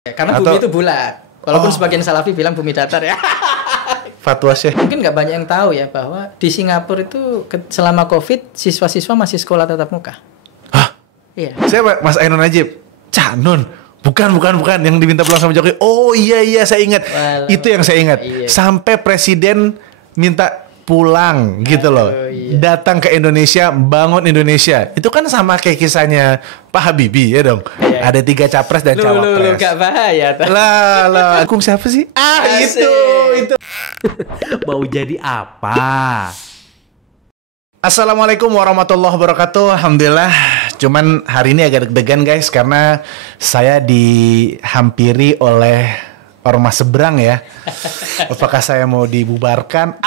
Ya, karena bumi itu bulat. Walaupun sebagian Salafi bilang bumi datar ya. Fatwa Syekh. Mungkin nggak banyak yang tahu ya bahwa di Singapura itu selama COVID siswa-siswa masih sekolah tatap muka. Hah? Iya. Saya Mas Ainun Najib. Cak Nun. Bukan yang diminta pulang sama Jokowi. Oh iya saya ingat. Itu yang saya ingat. Iya. Sampai presiden minta pulang gitu loh. Iya. Datang ke Indonesia, bangun Indonesia. Itu kan sama kayak kisahnya Pak Habibie ya dong. Iya. Ada 3 capres dan cawapres. Lu gak bahaya. Lah. Dukung siapa sih? Asik. Itu. Mau jadi apa? Assalamualaikum warahmatullahi wabarakatuh. Alhamdulillah. Cuman hari ini agak deg-degan guys karena saya dihampiri oleh ormas seberang ya. Apakah saya mau dibubarkan?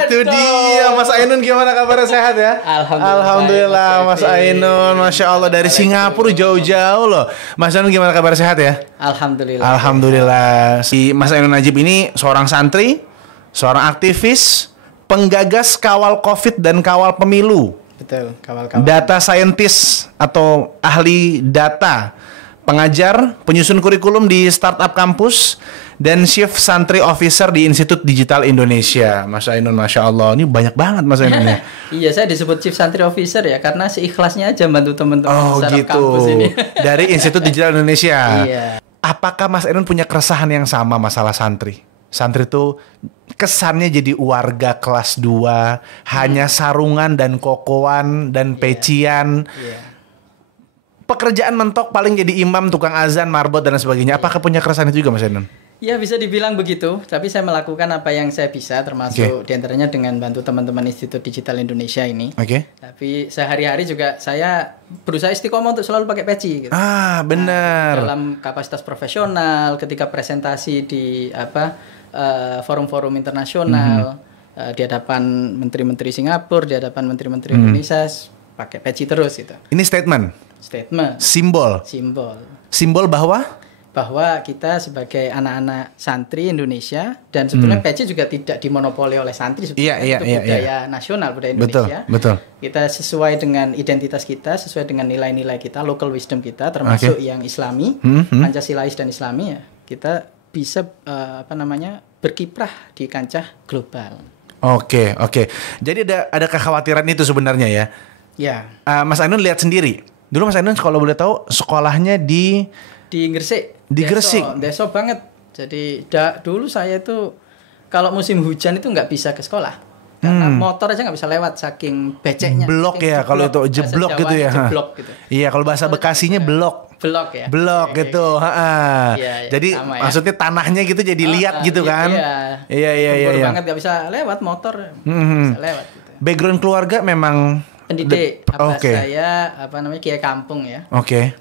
Itu dia. Mas Ainun gimana kabarnya, sehat ya? Alhamdulillah Mas Ainun, Masya Allah dari Singapura jauh-jauh loh. Mas Ainun gimana kabar, sehat ya? Alhamdulillah. Si Mas Ainun Najib ini seorang santri, seorang aktivis, penggagas kawal COVID dan kawal pemilu. Betul, kawal-kawal. Data scientist atau ahli data, pengajar, penyusun kurikulum di startup kampus, dan chief santri officer di Institut Digital Indonesia. Mas Ainun, Masya Allah, ini banyak banget Mas Ainun ya. Iya, saya disebut chief santri officer ya karena seikhlasnya aja bantu teman-teman startup gitu. kampus ini. Dari Institut Digital Indonesia. Iya. Apakah Mas Ainun punya keresahan yang sama masalah santri? Santri tuh kesannya jadi warga kelas 2, hanya sarungan dan kokoan dan pecian. Iya. Pekerjaan mentok paling jadi imam, tukang azan, marbot dan sebagainya. Apakah punya keresahan itu juga Mas Ainun? Ya bisa dibilang begitu, tapi saya melakukan apa yang saya bisa, termasuk diantaranya dengan bantu teman-teman Institut Digital Indonesia ini. Oke. Tapi sehari-hari juga saya berusaha istiqomah untuk selalu pakai peci. Gitu. Benar. Dalam kapasitas profesional, ketika presentasi di forum-forum internasional, di hadapan menteri-menteri Singapura, di hadapan menteri-menteri Indonesia, pakai peci terus gitu. Ini statement. Simbol bahwa kita sebagai anak-anak santri Indonesia, dan sebetulnya peci juga tidak dimonopoli oleh santri, sebetulnya itu budaya nasional, budaya Indonesia. Betul. Kita sesuai dengan identitas kita, sesuai dengan nilai-nilai kita, local wisdom kita, termasuk yang Islami, Pancasilais dan Islami ya. Kita bisa berkiprah di kancah global. Oke. Jadi ada kekhawatiran itu sebenarnya ya. Ya. Mas Ainun lihat sendiri. Dulu Mas Ainun kalau boleh tahu sekolahnya di Gresik. Gresik. Deso banget. Jadi dulu saya itu kalau musim hujan itu nggak bisa ke sekolah. Karena motor aja nggak bisa lewat saking beceknya. Blok ya, kalau itu jeblok gitu ya. Jeblok gitu. Iya, kalau bahasa Bekasinya blok. Blok ya. Blok gitu. Iya, jadi sama, ya. maksudnya tanahnya gitu jadi liat gitu kan. Iya. Banget nggak bisa lewat motor. Bisa lewat gitu. Background keluarga memang pendidik. Saya kiai kampung ya. Oke.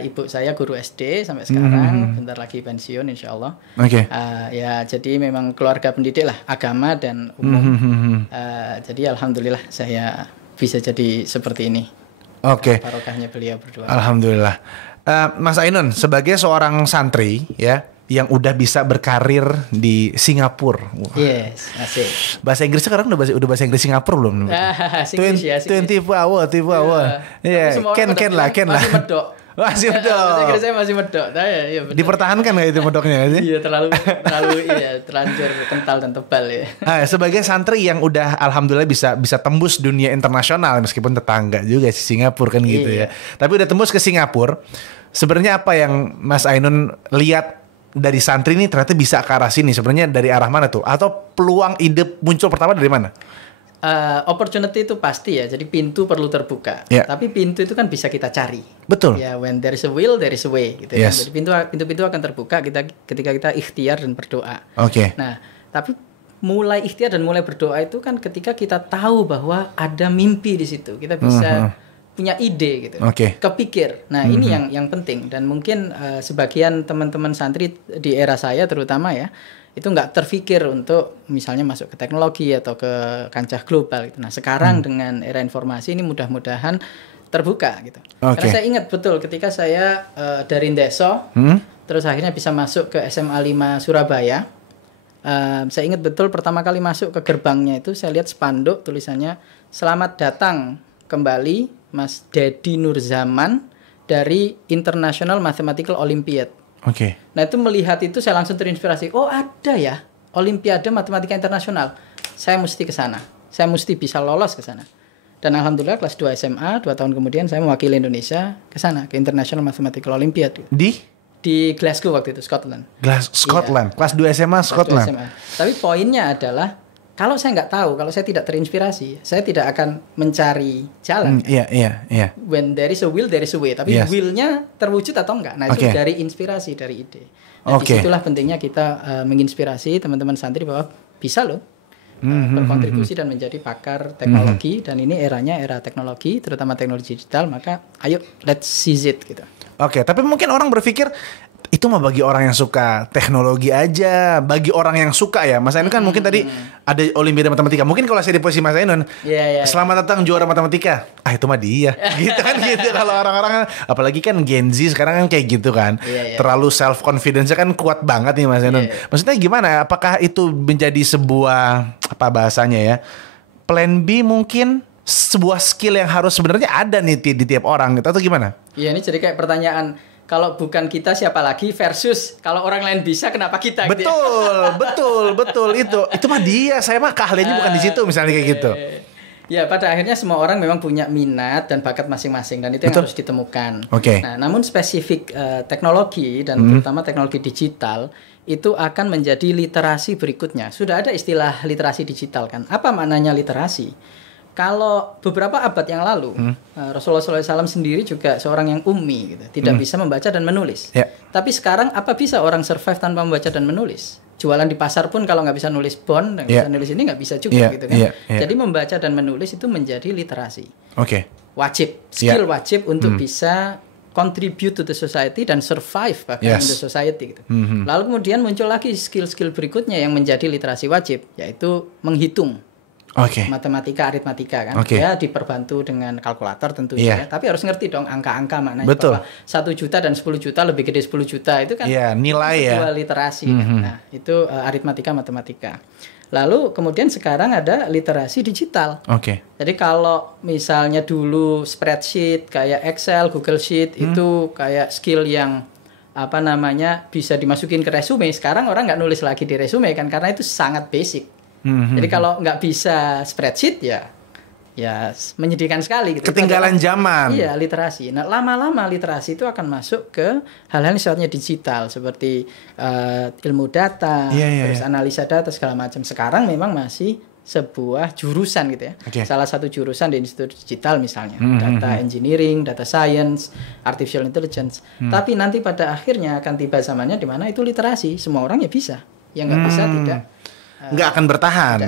Ibu saya guru SD sampai sekarang, bentar lagi pensiun insya Allah. Oke. Ya jadi memang keluarga pendidik lah, agama dan umum. Jadi alhamdulillah saya bisa jadi seperti ini. Oke. Barokahnya beliau berdua. Alhamdulillah. Mas Ainun sebagai seorang santri ya yang udah bisa berkarir di Singapura. Yes, asik. Bahasa Inggris sekarang udah bahasa Inggris Singapura belum? 24 hour. Iya, Ken lah. Masih medok. Masih medok. Bahasa Inggris saya masih medok. Iya, dipertahankan nggak itu medoknya sih? Iya, terlanjur kental dan tebal ya. Sebagai santri yang udah alhamdulillah bisa tembus dunia internasional meskipun tetangga juga sih Singapura kan gitu ya. Tapi udah tembus ke Singapura. Sebenarnya apa yang Mas Ainun lihat dari santri ini ternyata bisa ke arah sini, sebenarnya dari arah mana tuh? Atau peluang ide muncul pertama dari mana? Opportunity itu pasti ya, jadi pintu perlu terbuka. Tapi pintu itu kan bisa kita cari. Betul. Ya, when there is a will, there is a way. Gitu ya. Jadi pintu-pintu akan terbuka ketika kita ikhtiar dan berdoa. Oke. Nah, tapi mulai ikhtiar dan mulai berdoa itu kan ketika kita tahu bahwa ada mimpi di situ, kita bisa punya ide gitu, kepikir. Nah ini yang penting, dan mungkin sebagian teman-teman santri di era saya terutama ya, itu nggak terfikir untuk misalnya masuk ke teknologi atau ke kancah global gitu. Nah sekarang dengan era informasi ini mudah-mudahan terbuka gitu. Karena saya ingat betul ketika saya dari Deso, terus akhirnya bisa masuk ke SMA 5 Surabaya. Saya ingat betul pertama kali masuk ke gerbangnya itu saya lihat spanduk tulisannya "Selamat datang kembali Mas Dedi Nurzaman dari International Mathematical Olympiad." Oke. Nah itu melihat itu saya langsung terinspirasi. Oh ada ya Olimpiade Matematika Internasional. Saya mesti ke sana. Saya mesti bisa lolos ke sana. Dan alhamdulillah kelas 2 SMA 2 tahun kemudian saya mewakili Indonesia ke sana ke International Mathematical Olympiad. Di Glasgow waktu itu Scotland. Scotland. Iya. Kelas 2 SMA Scotland. Kelas 2 SMA. Tapi poinnya adalah kalau saya nggak tahu, kalau saya tidak terinspirasi, saya tidak akan mencari jalan. Iya. When there is a will, there is a way. Tapi will-nya terwujud atau enggak? Nah itu dari inspirasi, dari ide. Nah, disitulah pentingnya kita menginspirasi teman-teman santri bahwa bisa loh berkontribusi dan menjadi pakar teknologi. Dan ini eranya era teknologi, terutama teknologi digital. Maka ayo let's seize it gitu. Oke, tapi mungkin orang berpikir itu mah bagi orang yang suka teknologi aja, bagi orang yang suka ya. Mas Ainun kan mungkin tadi ada Olimpiade Matematika. Mungkin kalau saya di posisi Mas Ainun, selamat datang juara matematika. Itu mah dia. Gitu kan gitu kalau orang-orang, apalagi kan Gen Z sekarang kan kayak gitu kan. Terlalu self confidence-nya kan kuat banget nih Mas Ainun. Maksudnya gimana? Apakah itu menjadi sebuah apa bahasanya ya? Plan B mungkin sebuah skill yang harus sebenarnya ada nih di tiap orang gitu atau gimana? Iya, ini jadi kayak pertanyaan kalau bukan kita siapa lagi versus kalau orang lain bisa kenapa kita? Betul itu mah dia, saya mah keahliannya bukan di situ misalnya kayak gitu. Ya pada akhirnya semua orang memang punya minat dan bakat masing-masing dan itu yang harus ditemukan. Nah namun spesifik teknologi dan terutama teknologi digital itu akan menjadi literasi berikutnya. Sudah ada istilah literasi digital kan? Apa maknanya literasi? Kalau beberapa abad yang lalu Rasulullah SAW sendiri juga seorang yang ummi gitu, tidak bisa membaca dan menulis. Tapi sekarang apa bisa orang survive tanpa membaca dan menulis? Jualan di pasar pun kalau nggak bisa nulis bond, nggak bisa nulis ini nggak bisa juga gitu kan. Jadi membaca dan menulis itu menjadi literasi. Wajib, skill wajib untuk bisa contribute to the society dan survive bahkan in the society gitu. Lalu kemudian muncul lagi skill-skill berikutnya yang menjadi literasi wajib, yaitu menghitung. Matematika, aritmatika kan, ya diperbantu dengan kalkulator tentunya, tapi harus ngerti dong angka-angka maknanya. Bahwa 1 juta dan 10 juta lebih gede 10 juta itu kan nilai sebuah literasi. Nah itu aritmatika, matematika. Lalu kemudian sekarang ada literasi digital. Jadi kalau misalnya dulu spreadsheet kayak Excel, Google Sheet itu kayak skill yang apa namanya bisa dimasukin ke resume. Sekarang orang nggak nulis lagi di resume kan karena itu sangat basic. Jadi kalau nggak bisa spreadsheet ya menyedihkan sekali gitu. Ketinggalan zaman. Iya, literasi. Nah lama-lama literasi itu akan masuk ke hal-hal yang sifatnya digital seperti ilmu data, terus analisa data segala macam. Sekarang memang masih sebuah jurusan gitu ya. Salah satu jurusan di Institut Digital misalnya, data engineering, data science, artificial intelligence. Tapi nanti pada akhirnya akan tiba zamannya di mana itu literasi, semua orang ya bisa. Yang nggak bisa nggak akan bertahan.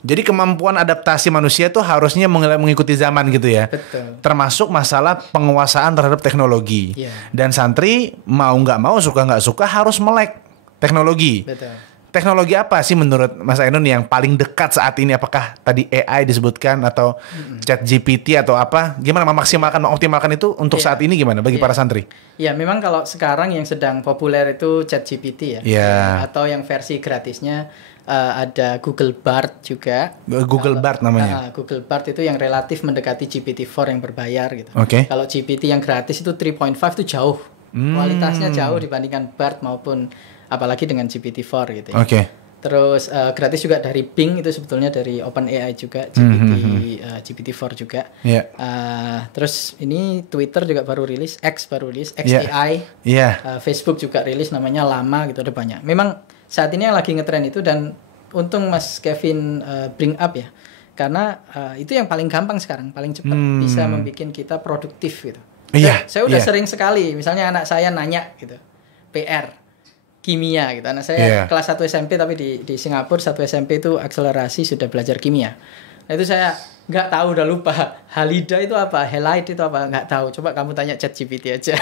Jadi kemampuan adaptasi manusia tuh harusnya mengikuti zaman gitu ya. Betul. Termasuk masalah penguasaan terhadap teknologi. Dan santri mau nggak mau, suka nggak suka harus melek teknologi. Betul. Teknologi apa sih menurut Mas Ainun yang paling dekat saat ini? Apakah tadi AI disebutkan atau ChatGPT atau apa? Gimana mengoptimalkan itu untuk saat ini gimana bagi para santri? Ya memang kalau sekarang yang sedang populer itu ChatGPT ya. Atau yang versi gratisnya ada Google Bard juga. Google Bard namanya. Google Bard itu yang relatif mendekati GPT-4 yang berbayar gitu. Kalau GPT yang gratis itu 3.5 itu jauh. Kualitasnya jauh dibandingkan Bard maupun apalagi dengan GPT-4 gitu ya. Terus gratis juga dari Bing, itu sebetulnya dari OpenAI juga, GPT-4 juga. Terus ini Twitter juga baru rilis, X baru rilis, XAI. Facebook juga rilis namanya Llama gitu, ada banyak. Memang saat ini yang lagi ngetren itu dan untung Mas Kevin bring up ya. Karena itu yang paling gampang sekarang, paling cepat bisa membuat kita produktif gitu. Saya udah sering sekali, misalnya anak saya nanya gitu, PR kimia gitu. Anak saya kelas 1 SMP tapi di Singapura 1 SMP itu akselerasi sudah belajar kimia. Nah itu saya nggak tahu, udah lupa. Halida itu apa? Halide itu apa? Nggak tahu. Coba kamu tanya ChatGPT aja.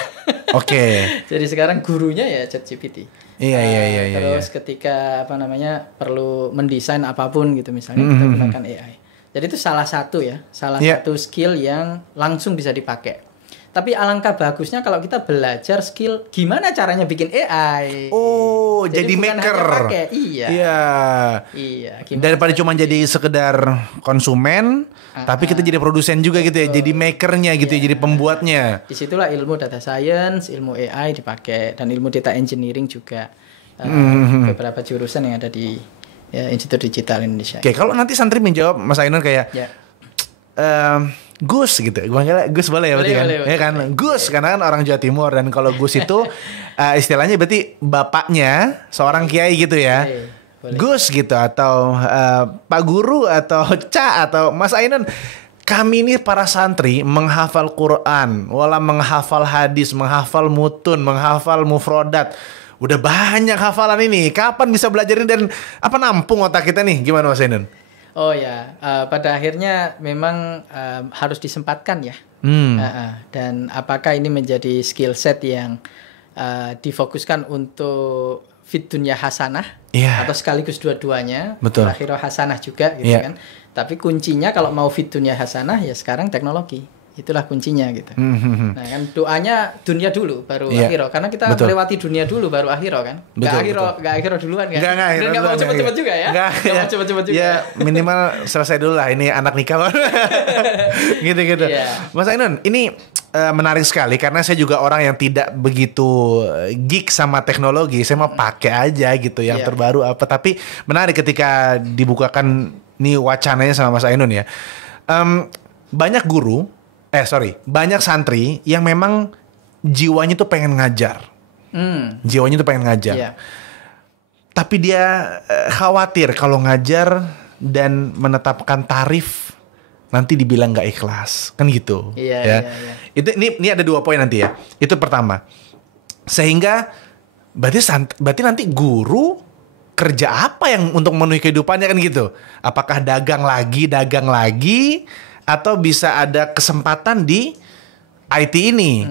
Jadi sekarang gurunya ya ChatGPT. Terus ketika perlu mendesain apapun gitu misalnya kita gunakan AI. Jadi itu salah satu satu skill yang langsung bisa dipakai. Tapi alangkah bagusnya kalau kita belajar skill gimana caranya bikin AI. Oh, jadi bukan maker. hanya pakai. Iya. Iya. Daripada cuma jadi sekedar konsumen, tapi kita jadi produsen juga gitu ya. Jadi makernya gitu ya, jadi pembuatnya. Disitulah ilmu data science, ilmu AI dipakai, dan ilmu data engineering juga. Beberapa jurusan yang ada di Institut Digital Indonesia. Oke, kalau nanti santri menjawab Mas Ainun kayak Gus gitu, gue manggilnya Gus boleh ya berarti kan? Ya kan, Gus karena kan orang Jawa Timur, dan kalau Gus itu istilahnya berarti bapaknya seorang kiai gitu ya. Boleh. Gus gitu, atau Pak Guru, atau Ca, atau Mas Ainun. Kami ini para santri menghafal Quran, wala menghafal hadis, menghafal mutun, menghafal mufrodat. Udah banyak hafalan ini. Kapan bisa belajarin dan apa nampung otak kita nih? Gimana Mas Ainun? Oh ya, pada akhirnya memang harus disempatkan ya. Dan apakah ini menjadi skill set yang difokuskan untuk fit dunia hasanah atau sekaligus dua-duanya, akhirah hasanah juga gitu kan. Tapi kuncinya kalau mau fit dunia hasanah ya sekarang teknologi. Itulah kuncinya gitu. Nah kan doanya dunia dulu baru akhirah, karena kita melewati dunia dulu baru akhirah kan. Gak akhirah duluan kan. Gak mau cepet-cepet juga ya. Gak mau cepet-cepet juga. Ya minimal selesai dulu lah, ini anak nikah. Gitu-gitu. Mas Ainun, ini menarik sekali karena saya juga orang yang tidak begitu geek sama teknologi. Saya mau pakai aja gitu yang terbaru apa. Tapi menarik ketika dibukakan nih wacananya sama Mas Ainun ya. Banyak santri yang memang jiwanya tuh pengen ngajar. Jiwanya tuh pengen ngajar. Tapi dia khawatir kalau ngajar dan menetapkan tarif nanti dibilang nggak ikhlas. Kan gitu. Iya. Ini ada 2 poin nanti ya. Itu pertama. Sehingga berarti nanti guru kerja apa yang untuk memenuhi kehidupannya kan gitu. Apakah dagang lagi atau bisa ada kesempatan di IT ini.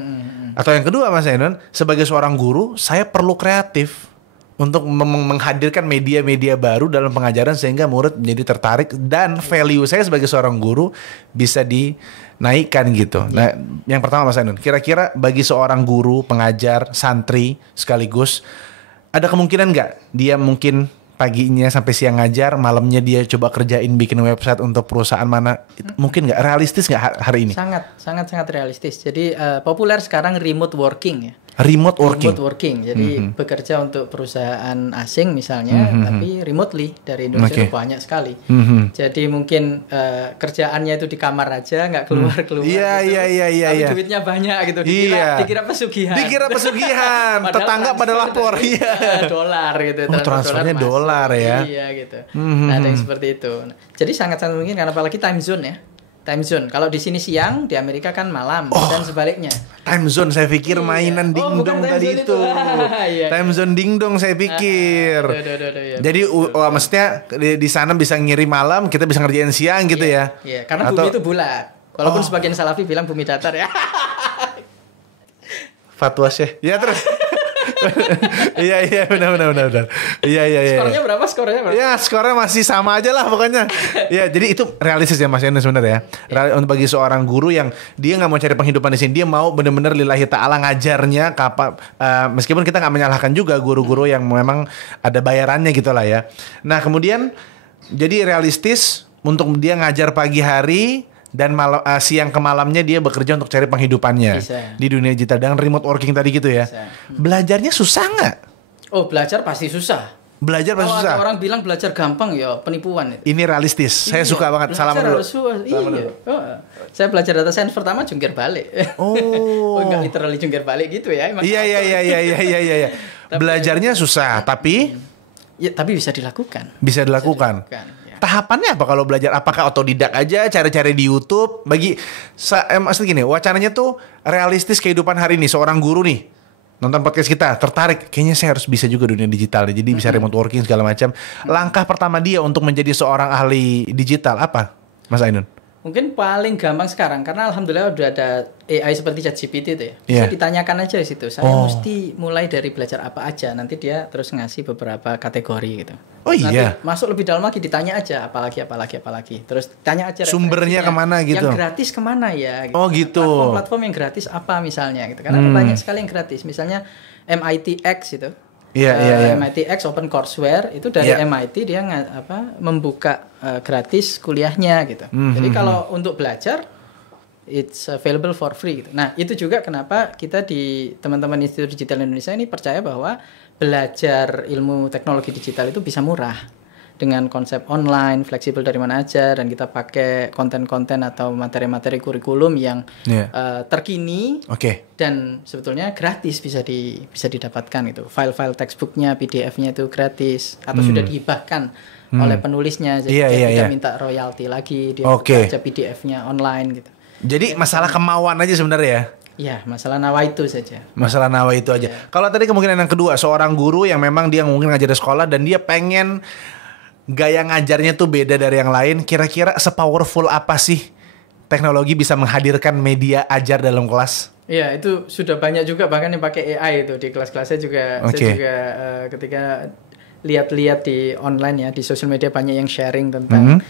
Atau yang kedua Mas Ainun, sebagai seorang guru, saya perlu kreatif untuk menghadirkan media-media baru dalam pengajaran sehingga murid menjadi tertarik dan value saya sebagai seorang guru bisa dinaikkan gitu. Nah, yang pertama Mas Ainun, kira-kira bagi seorang guru, pengajar, santri sekaligus, ada kemungkinan nggak dia mungkin paginya sampai siang ngajar, malamnya dia coba kerjain bikin website untuk perusahaan mana? Mungkin nggak realistis nggak hari ini? Sangat realistis. Jadi populer sekarang remote working ya. Remote working. Jadi bekerja untuk perusahaan asing misalnya, tapi remotely dari Indonesia banyak sekali. Jadi mungkin kerjaannya itu di kamar aja, nggak keluar. Iya. Tapi duitnya banyak gitu. Dikira pesugihan. Tetangga pada lapor. Dolar gitu. Transfernya dolar ya. Iya gitu. Nah, ada yang seperti itu. Jadi sangat mungkin, karena apalagi time zone ya. Time zone. Kalau di sini siang, di Amerika kan malam dan sebaliknya. Time zone saya pikir mainan dingdong tadi itu. Time zone dingdong saya pikir. Jadi maksudnya di sana bisa ngirim malam, kita bisa ngerjain siang gitu ya. Iya, karena bumi itu bulat. Walaupun sebagian salafi bilang bumi datar ya. Fatwa Syekh. Ya terus. Iya benar. Iya. Skornya berapa? Ya skornya masih sama aja lah pokoknya. Ya jadi itu realistis ya Mas Ainun sebenarnya ya. Untuk bagi seorang guru yang dia nggak mau cari penghidupan di sini, dia mau benar-benar lillahi ta'ala ngajarnya meskipun kita nggak menyalahkan juga guru-guru yang memang ada bayarannya gitu lah ya. Nah kemudian jadi realistis untuk dia ngajar pagi hari dan siang ke malamnya dia bekerja untuk cari penghidupannya di dunia digital dengan remote working tadi gitu ya. Belajarnya susah nggak? Oh belajar pasti susah. Ada orang bilang belajar gampang ya penipuan itu. Ini realistis. Saya suka banget. Salam dulu. Saya belajar data science pertama jungkir balik. Enggak literally jungkir balik gitu ya. Iya. Belajarnya susah tapi bisa dilakukan. Tahapannya apa kalau belajar? Apakah otodidak aja, cari-cari di YouTube? Maksudnya gini, wacananya tuh realistis kehidupan hari ini. Seorang guru nih, nonton podcast kita, tertarik. Kayaknya saya harus bisa juga dunia digital. Jadi bisa remote working segala macam. Langkah pertama dia untuk menjadi seorang ahli digital apa, Mas Ainun? Mungkin paling gampang sekarang karena alhamdulillah udah ada AI seperti ChatGPT itu ya. Bisa ditanyakan aja di situ. Saya mesti mulai dari belajar apa aja. Nanti dia terus ngasih beberapa kategori gitu. Nanti masuk lebih dalam lagi ditanya aja apalagi. Terus tanya aja sumbernya kemana gitu. Yang gratis kemana ya gitu. Oh gitu. Platform yang gratis apa misalnya gitu. Karena ada banyak sekali yang gratis. Misalnya MITx itu. MITx Open Courseware itu dari MIT dia membuka gratis kuliahnya gitu. Jadi kalau untuk belajar it's available for free gitu. Nah, itu juga kenapa kita di teman-teman Institut Digital Indonesia ini percaya bahwa belajar ilmu teknologi digital itu bisa murah dengan konsep online, fleksibel dari mana aja, dan kita pakai konten-konten atau materi-materi kurikulum yang terkini dan sebetulnya gratis bisa didapatkan gitu. File-file textbooknya, PDF-nya itu gratis atau sudah dihibahkan oleh penulisnya, jadi kita minta royalti lagi dia baca PDF-nya online gitu. Jadi masalah kemauan aja sebenarnya ya. Iya, masalah nawaitu saja. Masalah nawaitu aja. Kalau tadi kemungkinan yang kedua, seorang guru yang memang dia mungkin ngajar di sekolah dan dia pengen gaya ngajarnya tuh beda dari yang lain. Kira-kira sepowerful apa sih teknologi bisa menghadirkan media ajar dalam kelas? Iya, itu sudah banyak juga bahkan yang pakai AI itu di kelas-kelasnya juga. Saya juga ketika lihat-lihat di online ya, di sosial media banyak yang sharing tentang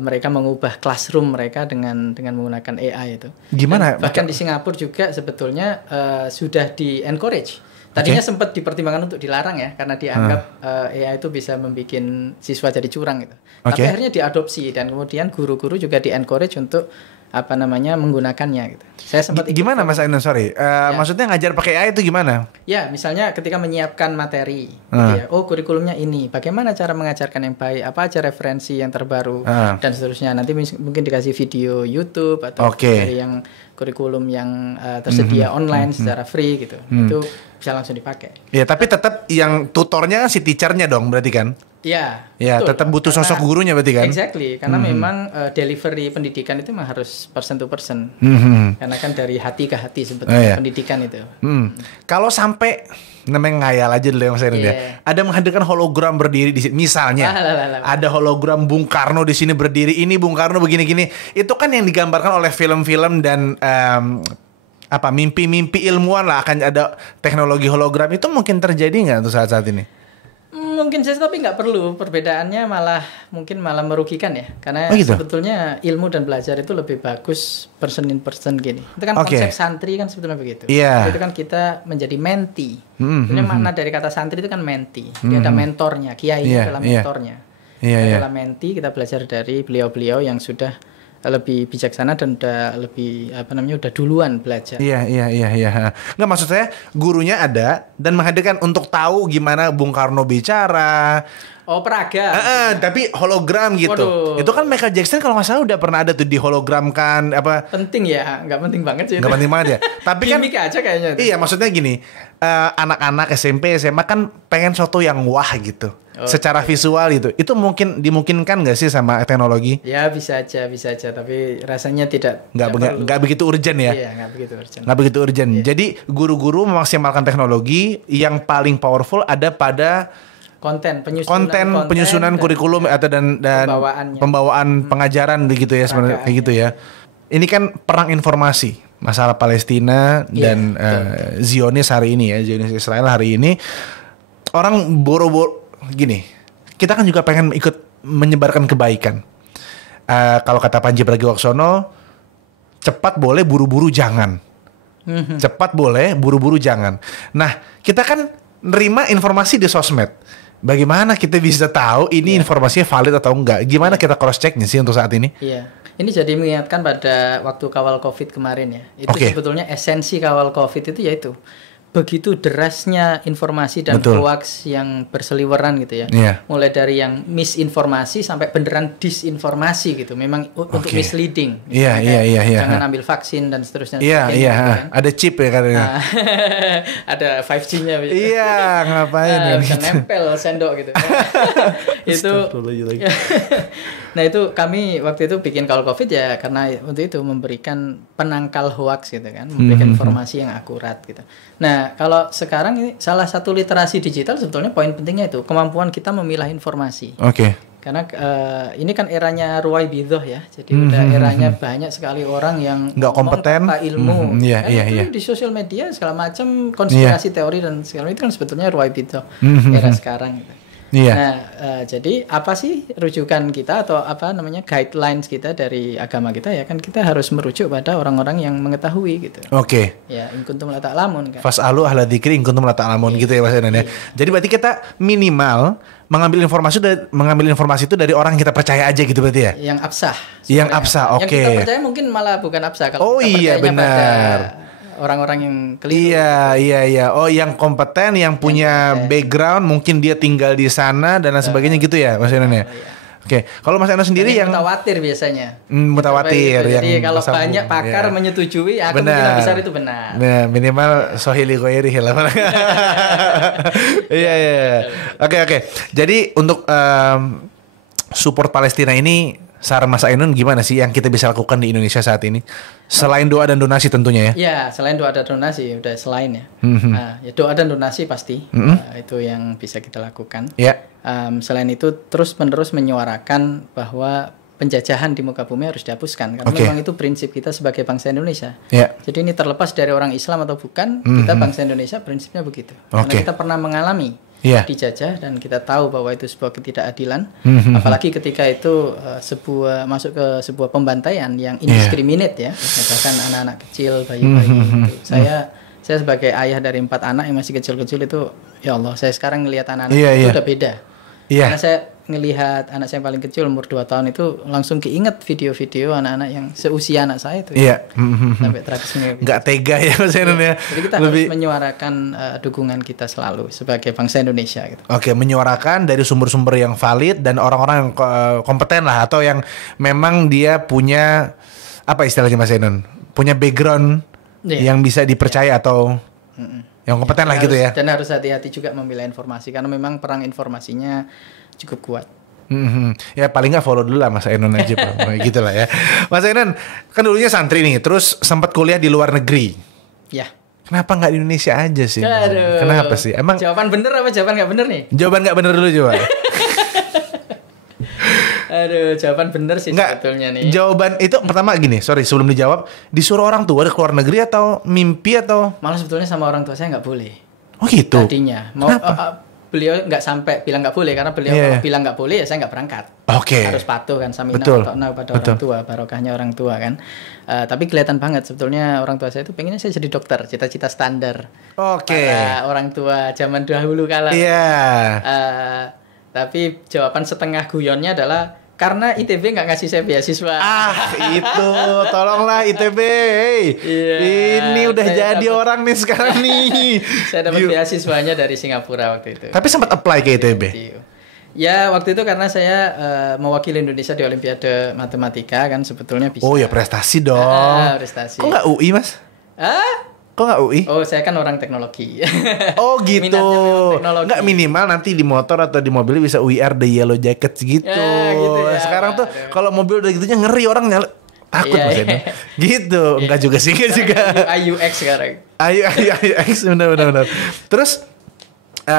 mereka mengubah classroom mereka dengan menggunakan AI itu. Gimana? Dan bahkan di Singapura juga sebetulnya sudah di-encourage. Tadinya sempat dipertimbangkan untuk dilarang ya, karena dianggap AI itu bisa membuat siswa jadi curang gitu. Tapi akhirnya diadopsi dan kemudian guru-guru juga di-encourage untuk menggunakannya gitu. Saya sempat gimana Mas Ainan, sorry. Maksudnya ngajar pakai AI itu gimana? Ya, misalnya ketika menyiapkan materi gitu ya. Oh, kurikulumnya ini. Bagaimana cara mengajarkan yang baik? Apa aja referensi yang terbaru dan seterusnya. Nanti mungkin dikasih video YouTube atau dari yang kurikulum yang tersedia online secara free gitu. Itu bisa langsung dipakai. Ya, tapi tetap yang tutornya si teachernya dong berarti kan? Ya, tetap butuh sosok gurunya berarti kan? Exactly, karena memang delivery pendidikan itu memang harus person to person. Karena kan dari hati ke hati sebetulnya pendidikan itu. Kalau sampai namanya ngayal aja dulu ya Mas Ainan ya. Ada menghadirkan hologram berdiri di sini. Misalnya ada hologram Bung Karno di sini berdiri. Ini Bung Karno begini-gini. Itu kan yang digambarkan oleh film-film dan mimpi-mimpi ilmuwan lah, akan ada teknologi hologram. Itu mungkin terjadi nggak untuk saat-saat ini? Mungkin saja, tapi nggak perlu. Perbedaannya mungkin malah merugikan ya, karena sebetulnya ilmu dan belajar itu lebih bagus person in person gini. Itu kan konsep santri kan sebetulnya begitu. Itu kan kita menjadi menti. Sebenarnya makna dari kata santri itu kan menti. Dia ada mentornya, kiai adalah mentornya. Adalah menti. Kita belajar dari beliau-beliau yang sudah lebih bijaksana dan udah lebih udah duluan belajar. Iya. Nggak, maksud saya gurunya ada dan menghadirkan untuk tahu gimana Bung Karno bicara. Oh, peraga. Tapi hologram gitu. Waduh. Itu kan Michael Jackson kalau nggak salah udah pernah ada tuh di hologramkan apa. Penting ya, nggak penting banget sih. Nggak penting banget ya. Tapi kan aja kayaknya. Iya, maksudnya gini, anak-anak SMP SMA kan pengen sesuatu yang wah gitu. Secara visual itu mungkin dimungkinkan nggak sih sama teknologi? Ya bisa aja, tapi rasanya nggak begitu urgent ya. Iya, nggak begitu urgent. Iya. Jadi guru-guru memaksimalkan teknologi yang paling powerful ada pada penyusunan kurikulum atau dan pembawaan pengajaran begitu ya sebenarnya kayak gitu ya. Ini kan perang informasi masalah Palestina dan Zionis hari ini ya, Zionis Israel hari ini. Orang boro-boro gini, kita kan juga pengen ikut menyebarkan kebaikan. Kalau kata Panji Pragiwaksono, cepat boleh, buru-buru jangan. Cepat boleh, buru-buru jangan. Nah, kita kan nerima informasi di sosmed. Bagaimana kita bisa tahu ini informasinya valid atau enggak? Gimana kita cross checknya sih untuk saat ini? Iya, ini jadi mengingatkan pada waktu kawal COVID kemarin ya. Itu sebetulnya esensi kawal COVID itu yaitu begitu derasnya informasi dan hoax yang berseliweran gitu ya. Mulai dari yang misinformasi sampai beneran disinformasi gitu. Memang untuk misleading. Jangan ambil vaksin dan seterusnya. Gitu kan. Ada chip ya katanya. Ada 5G-nya. Iya, ngapain? Bisa nempel sendok gitu. Itu. Nah itu kami waktu itu bikin kawal COVID ya karena untuk itu memberikan penangkal hoax gitu kan, memberikan informasi yang akurat gitu. Nah kalau sekarang ini salah satu literasi digital sebetulnya poin pentingnya itu kemampuan kita memilah informasi. Karena ini kan eranya Ruwaibidhoh ya, jadi udah eranya banyak sekali orang yang nggak kompeten, tanpa ilmu. Iya. Di sosial media segala macam konspirasi teori dan segala itu kan sebetulnya Ruwaibidhoh era sekarang. Gitu. Nah, jadi apa sih rujukan kita atau apa namanya guidelines kita dari agama kita ya kan kita harus merujuk pada orang-orang yang mengetahui gitu. Oke. Ya, in kuntum la ta'lamun kan. Fas'alu ahla dzikri in kuntum la ta'lamun gitu ya Mas Enon ya. Jadi berarti kita minimal mengambil informasi itu dari orang yang kita percaya aja gitu berarti ya. Yang absah. Yang absah, oke. Yang kita percaya mungkin malah bukan absah kalau kita iya percayanya benar. pada orang-orang yang keliru. Iya. Oh, yang kompeten, yang punya background, mungkin dia tinggal di sana dan lain sebagainya gitu ya, Mas Enon ya. Oke, kalau Mas Enon sendiri yang mutawatir biasanya. Mutawatir gitu. yang jadi kalau banyak pakar menyetujui, kemungkinan besar itu benar. Nah, minimal sohili ghairi lah. Iya. Oke. Jadi untuk support Palestina ini saran Mas Ainun gimana sih yang kita bisa lakukan di Indonesia saat ini? Selain doa dan donasi tentunya ya? Ya, selain doa dan donasi, udah selain ya. Nah, ya doa dan donasi pasti itu yang bisa kita lakukan. Ya. Selain itu terus-menerus menyuarakan bahwa penjajahan di muka bumi harus dihapuskan karena memang itu prinsip kita sebagai bangsa Indonesia. Jadi ini terlepas dari orang Islam atau bukan, kita bangsa Indonesia prinsipnya begitu. Karena kita pernah mengalami dijajah dan kita tahu bahwa itu sebuah ketidakadilan, apalagi ketika itu masuk ke sebuah pembantaian yang indiscriminate ya, bahkan anak-anak kecil, bayi-bayi gitu. Saya sebagai ayah dari 4 anak yang masih kecil-kecil itu, ya Allah, saya sekarang ngelihat anak-anak itu udah beda. Karena saya ngelihat anak saya yang paling kecil umur 2 tahun itu langsung keinget video-video anak-anak yang seusia anak saya itu. Sampai tragis. Nggak tega ya Mas Enon ya. Jadi kita harus menyuarakan dukungan kita selalu sebagai bangsa Indonesia gitu. Oke, menyuarakan dari sumber-sumber yang valid dan orang-orang yang kompeten lah, atau yang memang dia punya apa istilahnya Mas Enon? Punya background yang bisa dipercaya atau yang kompeten lah gitu ya. Dan harus hati-hati juga memilih informasi karena memang perang informasinya cukup kuat. Ya paling nggak follow dulu lah Mas Ainun aja gitu lah ya. Mas Ainun kan dulunya santri nih, terus sempat kuliah di luar negeri. Ya. Kenapa nggak di Indonesia aja sih? Kenapa sih? Emang jawaban bener apa jawaban nggak bener nih? Jawaban nggak bener dulu coba. Aduh, jawaban bener sih sebetulnya nih. Jawaban itu pertama gini, sorry sebelum dijawab, disuruh orang tua ke luar negeri atau mimpi atau? Malah sebetulnya sama orang tua saya nggak boleh. Oh gitu. Tadinya mau beliau nggak sampai bilang nggak boleh karena beliau kalau bilang nggak boleh ya saya nggak berangkat. Harus patuh kan samina wata'na pada orang tua, barokahnya orang tua kan. Tapi kelihatan banget sebetulnya orang tua saya itu pengennya saya jadi dokter, cita-cita standar. Para orang tua zaman dahulu kala. Tapi jawaban setengah guyonnya adalah karena ITB nggak ngasih saya beasiswa. Itu tolonglah ITB. Ini udah jadi orang nih sekarang nih. Saya dapat beasiswanya dari Singapura waktu itu. Tapi sempat apply ke ITB. Ya waktu itu karena saya mewakili Indonesia di Olimpiade Matematika kan sebetulnya bisa. Oh ya prestasi dong. Prestasi. Kok nggak UI Mas? Kok nggak UI? Oh saya kan orang teknologi. Oh gitu. Nggak minimal nanti di motor atau di mobil bisa We Are The Yellow Jackets gitu. Gitu ya. Sekarang tuh kalau mobil udah gitunya ngeri orang takut Mas Enon. Gitu. Enggak juga sih, enggak juga. UX sekarang. UX benar. Terus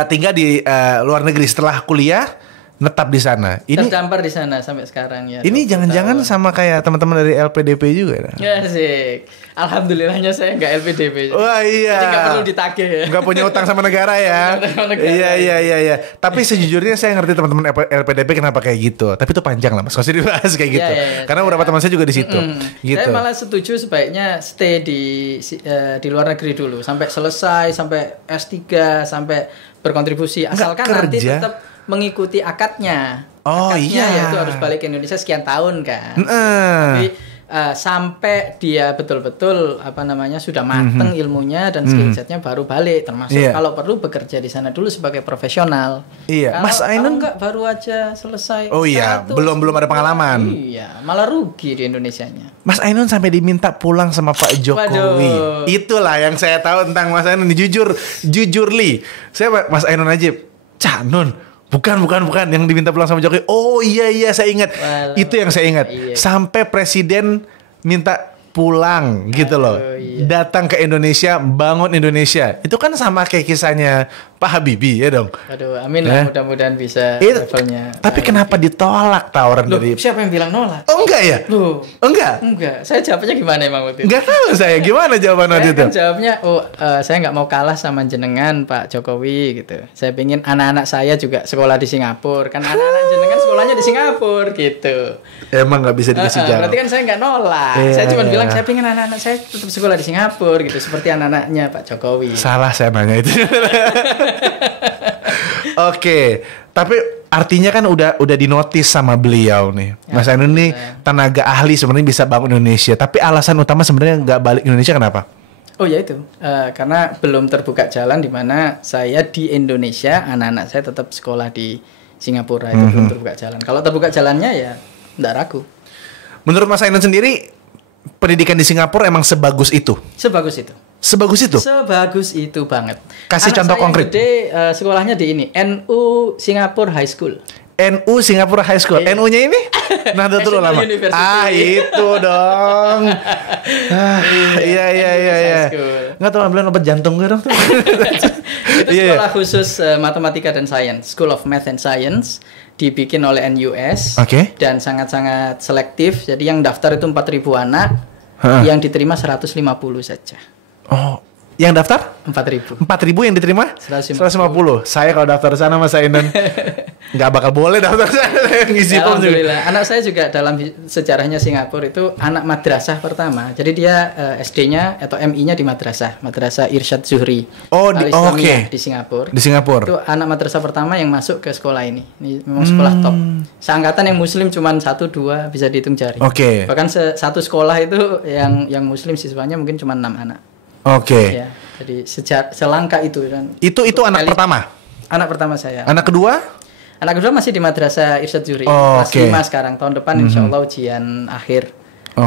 tinggal di luar negeri setelah kuliah, netap di sana. Ini terdampar di sana sampai sekarang ya. Ini jangan-jangan sama kayak teman-teman dari LPDP juga ya? Asik. Alhamdulillahnya saya nggak LPDP. Wah iya. Jadi nggak perlu ditagih ya. Nggak punya utang sama negara ya. Iya. Tapi sejujurnya saya ngerti teman-teman LPDP kenapa kayak gitu. Tapi itu panjang lah Mas. Masih dibahas kayak gitu. Karena beberapa teman saya juga di situ. Gitu. Saya malah setuju sebaiknya stay di luar negeri dulu sampai selesai, sampai S3, sampai berkontribusi. Asalkan nanti tetap mengikuti akadnya. Akadnya yaitu harus balik ke Indonesia sekian tahun kan. Tapi sampai dia betul-betul sudah mateng ilmunya dan skill setnya baru balik, termasuk kalau perlu bekerja di sana dulu sebagai profesional. Mas Ainun enggak baru aja selesai. Belum ada pengalaman. Malah rugi di Indonesianya. Mas Ainun sampai diminta pulang sama Pak Jokowi. Itulah yang saya tahu tentang Mas Ainun. Jujur li, saya Mas Ainun Najib, Cak Nun. Bukan yang diminta pulang sama Jokowi. Oh iya saya ingat. Itu yang saya ingat. Sampai presiden minta pulang gitu loh. Datang ke Indonesia, bangun Indonesia. Itu kan sama kayak kisahnya Pak Habibie ya dong. Aduh, amin lah, mudah-mudahan bisa levelnya. Tapi kenapa ditolak tawaran dari? Siapa yang bilang nolak? Oh enggak ya? Loh, enggak. Saya jawabnya gimana emang waktu itu? Enggak tahu saya gimana jawaban waktu itu. Kan jawabnya, saya nggak mau kalah sama jenengan Pak Jokowi gitu. Saya pengen anak-anak saya juga sekolah di Singapura. Kan anak-anak jenengan sekolahnya di Singapura gitu. Emang nggak bisa dikasih jawab. Berarti kan saya nggak nolak. Saya cuma bilang saya pengen anak-anak saya tetap sekolah di Singapura gitu, seperti anak-anaknya Pak Jokowi. Salah saya nanya itu. Oke, tapi artinya kan udah dinotis sama beliau nih. Mas Ainun nih tenaga ahli sebenarnya bisa bangun Indonesia, tapi alasan utama sebenarnya nggak balik Indonesia kenapa? Oh ya itu, karena belum terbuka jalan di mana saya di Indonesia, anak-anak saya tetap sekolah di Singapura, itu belum terbuka jalan. Kalau terbuka jalannya ya nggak ragu. Menurut Mas Ainun sendiri, pendidikan di Singapura emang sebagus itu? Sebagus itu. Sebagus itu? Sebagus itu banget. Kasih anak contoh saya konkret. Gede, sekolahnya di ini, NU Singapura High School. NU Singapura High School. NU-nya ini? Nahdlatul Ulama. Itu dong. Iya. Nggak tahu ambil obat jantung gue dong. Itu sekolah khusus matematika dan sains, School of Math and Science, dibikin oleh NUS. Dan sangat-sangat selektif. Jadi yang daftar itu 4.000 anak, yang diterima 150 saja. Oh, yang daftar? 4.000. 4.000 yang diterima? 150. Saya kalau daftar sana Mas Ainun nggak bakal boleh daftar sana. Ngisi form juga. Alhamdulillah. Anak saya juga dalam sejarahnya Singapura itu anak madrasah pertama. Jadi dia SD-nya atau MI-nya di madrasah Irsyad Zuhri. Di Singapura. Di Singapura. Itu anak madrasah pertama yang masuk ke sekolah ini. Ini memang sekolah top. Seangkatan yang muslim cuma 1-2 bisa dihitung jari. Bahkan satu sekolah itu yang muslim siswanya mungkin cuma 6 anak. Ya, jadi selangka itu dan itu anak pertama. Anak pertama saya. Anak kedua? Anak kedua masih di madrasah Irsyad Zuhri. Kelas 5 sekarang. Tahun depan insya Allah ujian akhir.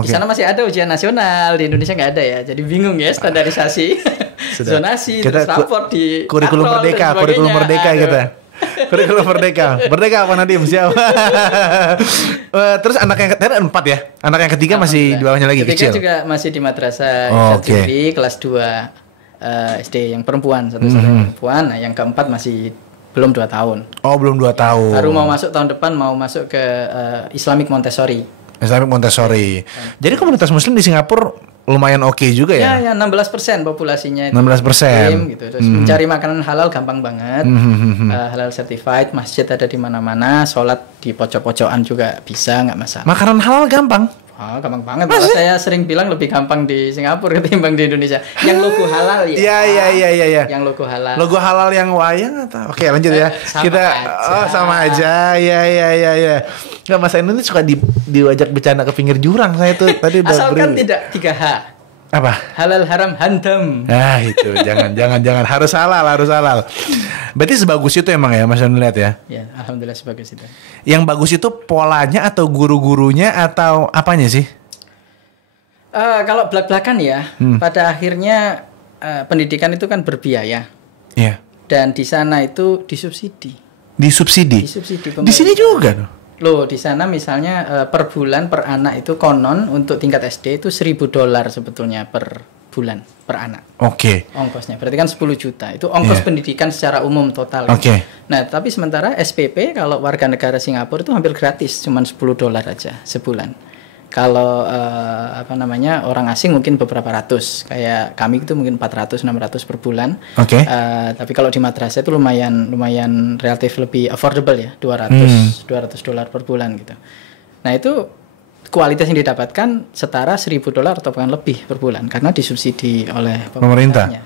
Di sana masih ada ujian nasional, di Indonesia nggak ada ya. Jadi bingung ya standarisasi, zonasi, terus raport di kurikulum merdeka kita. Kurikulum merdeka apa Nadim siapa? Terus anak yang ketiga 4 ya. Anak yang ketiga masih di bawahnya lagi kecil. Ketiga juga masih di madrasah Irsyad Zuhri kelas 2 SD yang perempuan, satu-satunya perempuan. Nah, yang keempat masih belum 2 tahun. Oh, belum 2 tahun. Baru mau masuk tahun depan, mau masuk ke Islamic Montessori. Jadi komunitas muslim di Singapura lumayan oke juga ya? Ya 16% populasinya itu. 16%. Gitu. Terus mencari makanan halal gampang banget. Halal certified, masjid ada di mana-mana, sholat di pojok-pojokan juga bisa, nggak masalah. Makanan halal gampang? Gampang banget. Malah saya sering bilang lebih gampang di Singapura ketimbang di Indonesia. Yang logo halal ya. Iya. Yang logo halal. Logo halal yang wayang atau? Oke, lanjut ya. Sama aja. Iya. Nggak, Mas Ainun ini suka diwajak bercanda ke pinggir jurang. Saya tuh tadi udah asalkan tidak 3H. Apa? Halal haram hantam. Itu jangan harus halal. Berarti sebagus itu emang ya Mas Ainun lihat ya? Ya, alhamdulillah sebagus itu. Yang bagus itu polanya atau guru-gurunya atau apanya sih? Kalau belak-belakan ya, pada akhirnya pendidikan itu kan berbiaya. Iya. Dan di sana itu disubsidi. Disubsidi. Di sini juga loh. Di sana misalnya per bulan per anak itu konon untuk tingkat SD itu $1.000 sebetulnya per bulan per anak. Ongkosnya berarti kan 10 juta. Itu ongkos pendidikan secara umum total. Nah, tapi sementara SPP kalau warga negara Singapura itu hampir gratis, cuma $10 aja sebulan. Kalau orang asing mungkin beberapa ratus, kayak kami itu mungkin 400-600 per bulan. Tapi kalau di madrasah itu lumayan relatif lebih affordable ya, $200 per bulan gitu. Nah, itu kualitas yang didapatkan setara $1.000 atau bahkan lebih per bulan karena disubsidi oleh pemerintahnya.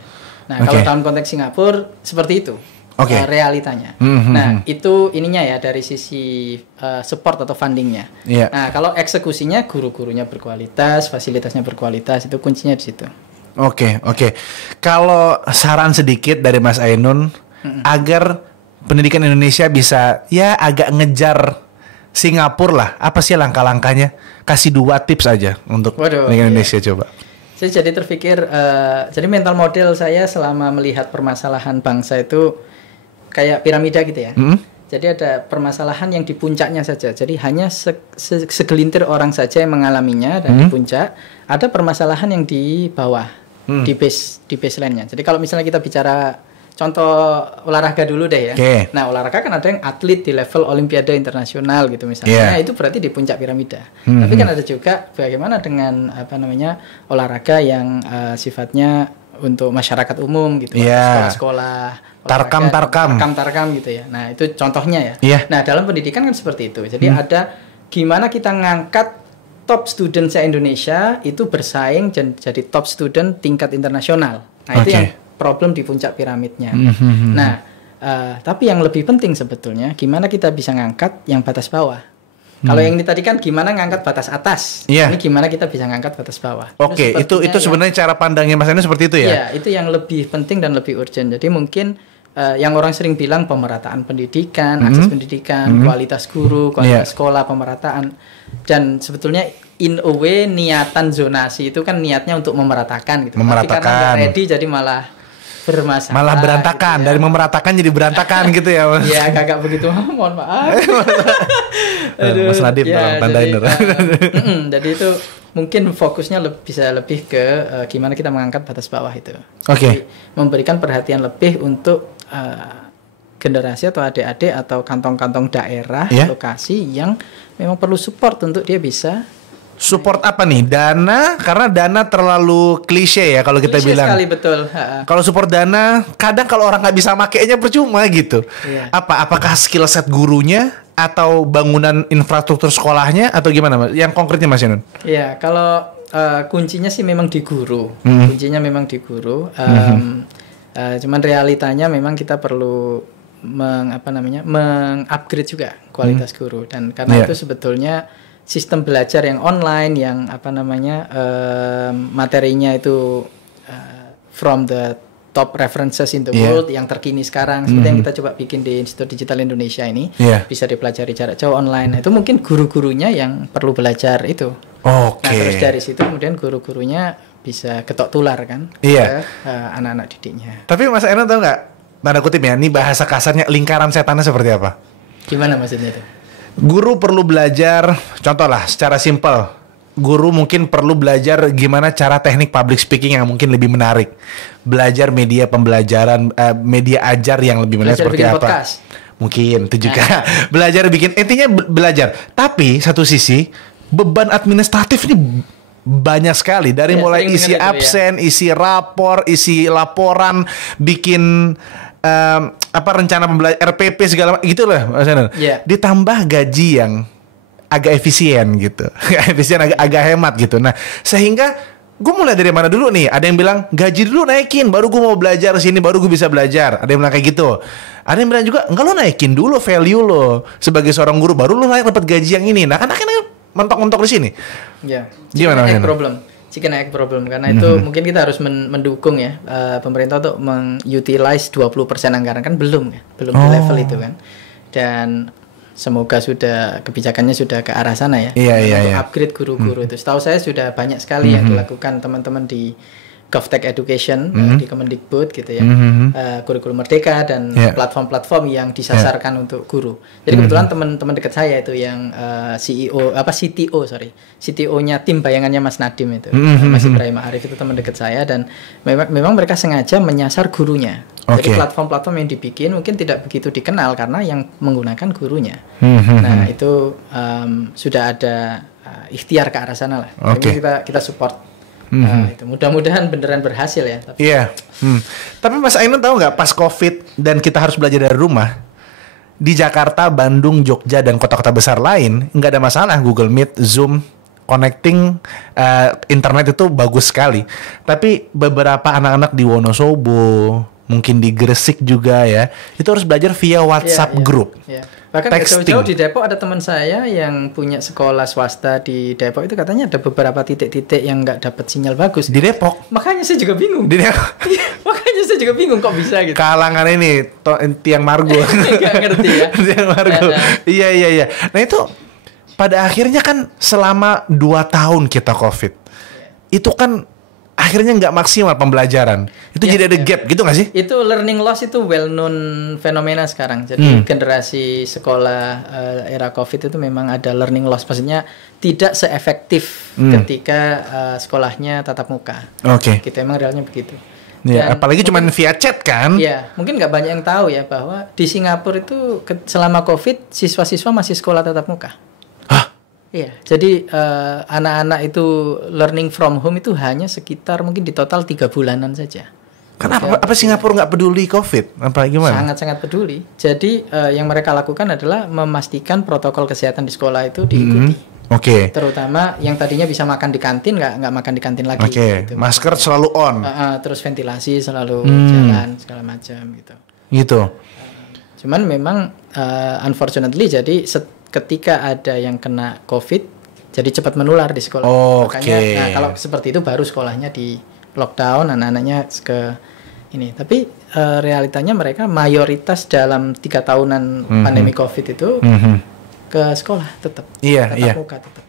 Nah, kalau dalam konteks Singapura seperti itu. Realitanya. Nah, itu ininya ya dari sisi support atau fundingnya. Nah, kalau eksekusinya guru-gurunya berkualitas, fasilitasnya berkualitas, itu kuncinya di situ. Kalau saran sedikit dari Mas Ainun agar pendidikan Indonesia bisa ya agak ngejar Singapura lah, apa sih langkah-langkahnya? Kasih 2 tips aja untuk pendidikan Indonesia coba. Saya jadi terpikir, jadi mental model saya selama melihat permasalahan bangsa itu kayak piramida gitu ya. Jadi ada permasalahan yang di puncaknya saja. Jadi hanya segelintir orang saja yang mengalaminya dan di puncak. Ada permasalahan yang di bawah, di baseline-nya. Jadi kalau misalnya kita bicara contoh olahraga dulu deh ya. Okay. Nah, olahraga kan ada yang atlet di level olimpiade internasional gitu misalnya. Nah, itu berarti di puncak piramida. Tapi kan ada juga bagaimana dengan olahraga yang sifatnya untuk masyarakat umum gitu, sekolah-sekolah, tarkam gitu ya. Nah, itu contohnya ya. Nah, dalam pendidikan kan seperti itu. Jadi ada gimana kita ngangkat top student se-Indonesia itu bersaing jadi top student tingkat internasional. Nah, itu yang problem di puncak piramidnya. Nah, tapi yang lebih penting sebetulnya gimana kita bisa ngangkat yang batas bawah. Kalau yang ini tadi kan gimana ngangkat batas atas. Ini gimana kita bisa ngangkat batas bawah. Oke, itu sebenarnya cara pandangnya Mas Eno seperti itu ya? Iya, itu yang lebih penting dan lebih urgent. Jadi mungkin yang orang sering bilang pemerataan pendidikan, akses pendidikan, kualitas guru, kualitas sekolah, pemerataan. Dan sebetulnya in a way niatan zonasi itu kan niatnya untuk memeratakan gitu. Tapi karena nggak ready jadi malah bermasalah. Malah berantakan, gitu ya. Dari memeratakan jadi berantakan gitu ya Mas. Iya, kagak begitu. Mohon maaf. Aduh, Mas Nadiem tolong tandain. Jadi itu mungkin fokusnya bisa lebih ke gimana kita mengangkat batas bawah itu. Oke. Memberikan perhatian lebih untuk generasi atau adik-adik atau kantong-kantong daerah, lokasi yang memang perlu support untuk dia bisa. Support apa nih? Dana, karena dana terlalu klise ya kalau kita bilang. Sekali, betul. Kalau support dana, kadang kalau orang nggak bisa makainya percuma gitu. Apakah skill set gurunya atau bangunan infrastruktur sekolahnya atau gimana Mas? Yang konkretnya Mas Yanun? Iya, kalau kuncinya sih memang di guru. Kuncinya memang di guru. Cuman realitanya memang kita perlu mengupgrade juga kualitas guru, dan karena itu sebetulnya sistem belajar yang online yang materinya itu from the top references in the world yang terkini sekarang seperti yang kita coba bikin di Institut Digital Indonesia ini bisa dipelajari jarak jauh online. Nah, itu mungkin guru-gurunya yang perlu belajar itu. Nah, terus dari situ kemudian guru-gurunya bisa ketok tular kan ke anak-anak didiknya. Tapi Mas Eno tahu nggak, tanda kutip ya, ini bahasa kasarnya lingkaran setannya seperti apa? Gimana maksudnya itu? Guru perlu belajar, contoh lah secara simpel, guru mungkin perlu belajar gimana cara teknik public speaking yang mungkin lebih menarik, belajar media pembelajaran, media ajar yang lebih menarik seperti apa? Podcast. Mungkin itu juga belajar bikin, intinya belajar. Tapi satu sisi beban administratif ini banyak sekali, dari mulai isi absen, isi rapor, isi laporan, bikin rencana pembelajaran RPP segala gitu lah Mas Eno. Ditambah gaji yang agak efisien gitu. agak hemat gitu. Nah, sehingga gue mulai dari mana dulu nih? Ada yang bilang gaji dulu naikin baru gue mau belajar sini, baru gue bisa belajar. Ada yang bilang kayak gitu. Ada yang bilang juga enggak, lo naikin dulu value lo sebagai seorang guru, baru lo naik dapat gaji yang ini. Nah, kan akhirnya mentok-mentok di sini. Gimana Mas Eno? Chicken egg problem, karena itu mungkin kita harus mendukung ya pemerintah untuk mengutilize 20% anggaran, kan belum di level itu kan, dan semoga kebijakannya sudah ke arah sana ya. Untuk upgrade guru-guru itu setahu saya sudah banyak sekali yang dilakukan teman-teman di GovTech Education di Kemendikbud gitu ya, kurikulum merdeka dan platform-platform yang disasarkan untuk guru. Jadi kebetulan teman-teman dekat saya itu yang CTO-nya tim bayangannya Mas Nadiem itu, Mas Ibrahim Arif itu teman dekat saya, dan memang mereka sengaja menyasar gurunya. Jadi platform-platform yang dibikin mungkin tidak begitu dikenal karena yang menggunakan gurunya. Nah, itu sudah ada ikhtiar ke arah sana lah. Jadi kita support. Itu mudah-mudahan beneran berhasil ya. Tapi Mas Ainun tahu nggak, pas COVID dan kita harus belajar dari rumah, di Jakarta, Bandung, Jogja dan kota-kota besar lain nggak ada masalah, Google Meet, Zoom, connecting internet itu bagus sekali. Tapi beberapa anak-anak di Wonosobo, mungkin di Gresik juga ya, itu harus belajar via WhatsApp group. Bahkan jauh-jauh di Depok ada teman saya yang punya sekolah swasta di Depok, itu katanya ada beberapa titik-titik yang nggak dapat sinyal bagus di Depok. Makanya saya juga bingung. Makanya saya juga bingung kok bisa gitu. Kalangan ini tiang Margo. Nggak ngerti ya. Tiang Margo. Iya. Nah itu pada akhirnya kan selama 2 tahun kita COVID, itu kan akhirnya nggak maksimal pembelajaran. Itu jadi ada gap gitu nggak sih? Itu learning loss itu well known fenomena sekarang. Jadi generasi sekolah era COVID itu memang ada learning loss. Maksudnya tidak seefektif ketika sekolahnya tatap muka. Gitu, emang realnya begitu. Ya, apalagi cuma via chat kan? Iya, mungkin nggak banyak yang tahu ya bahwa di Singapura itu selama COVID siswa-siswa masih sekolah tatap muka. Hah? Iya, jadi anak-anak itu learning from home itu hanya sekitar mungkin di total 3 bulanan saja. Kenapa? Apa Singapura nggak peduli COVID? Apa gimana? Sangat-sangat peduli. Jadi yang mereka lakukan adalah memastikan protokol kesehatan di sekolah itu diikuti. Oke. Terutama yang tadinya bisa makan di kantin nggak makan di kantin lagi. Oke. Gitu. Masker selalu on. Terus ventilasi selalu jalan segala macam gitu. Gitu. Cuman memang unfortunately jadi ketika ada yang kena COVID jadi cepat menular di sekolah. Makanya kalau seperti itu baru sekolahnya di lockdown, anak-anaknya ke ini. Tapi realitanya mereka mayoritas dalam 3 tahunan pandemi COVID itu ke sekolah tetap. Iya. Muka tetap.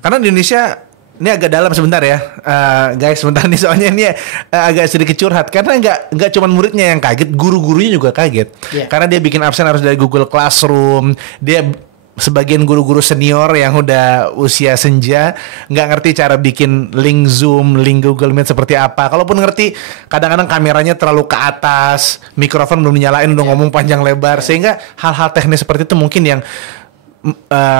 Karena di Indonesia ini agak dalam sebentar ya, guys. Sebentar nih soalnya ini agak sedikit curhat karena nggak cuma muridnya yang kaget, guru-gurunya juga kaget. Yeah. Karena dia bikin absen harus dari Google Classroom. Dia sebagian guru-guru senior yang udah usia senja nggak ngerti cara bikin link Zoom, link Google Meet seperti apa. Kalaupun ngerti, kadang-kadang kameranya terlalu ke atas, mikrofon belum dinyalain, udah ngomong panjang lebar, sehingga hal-hal teknis seperti itu mungkin yang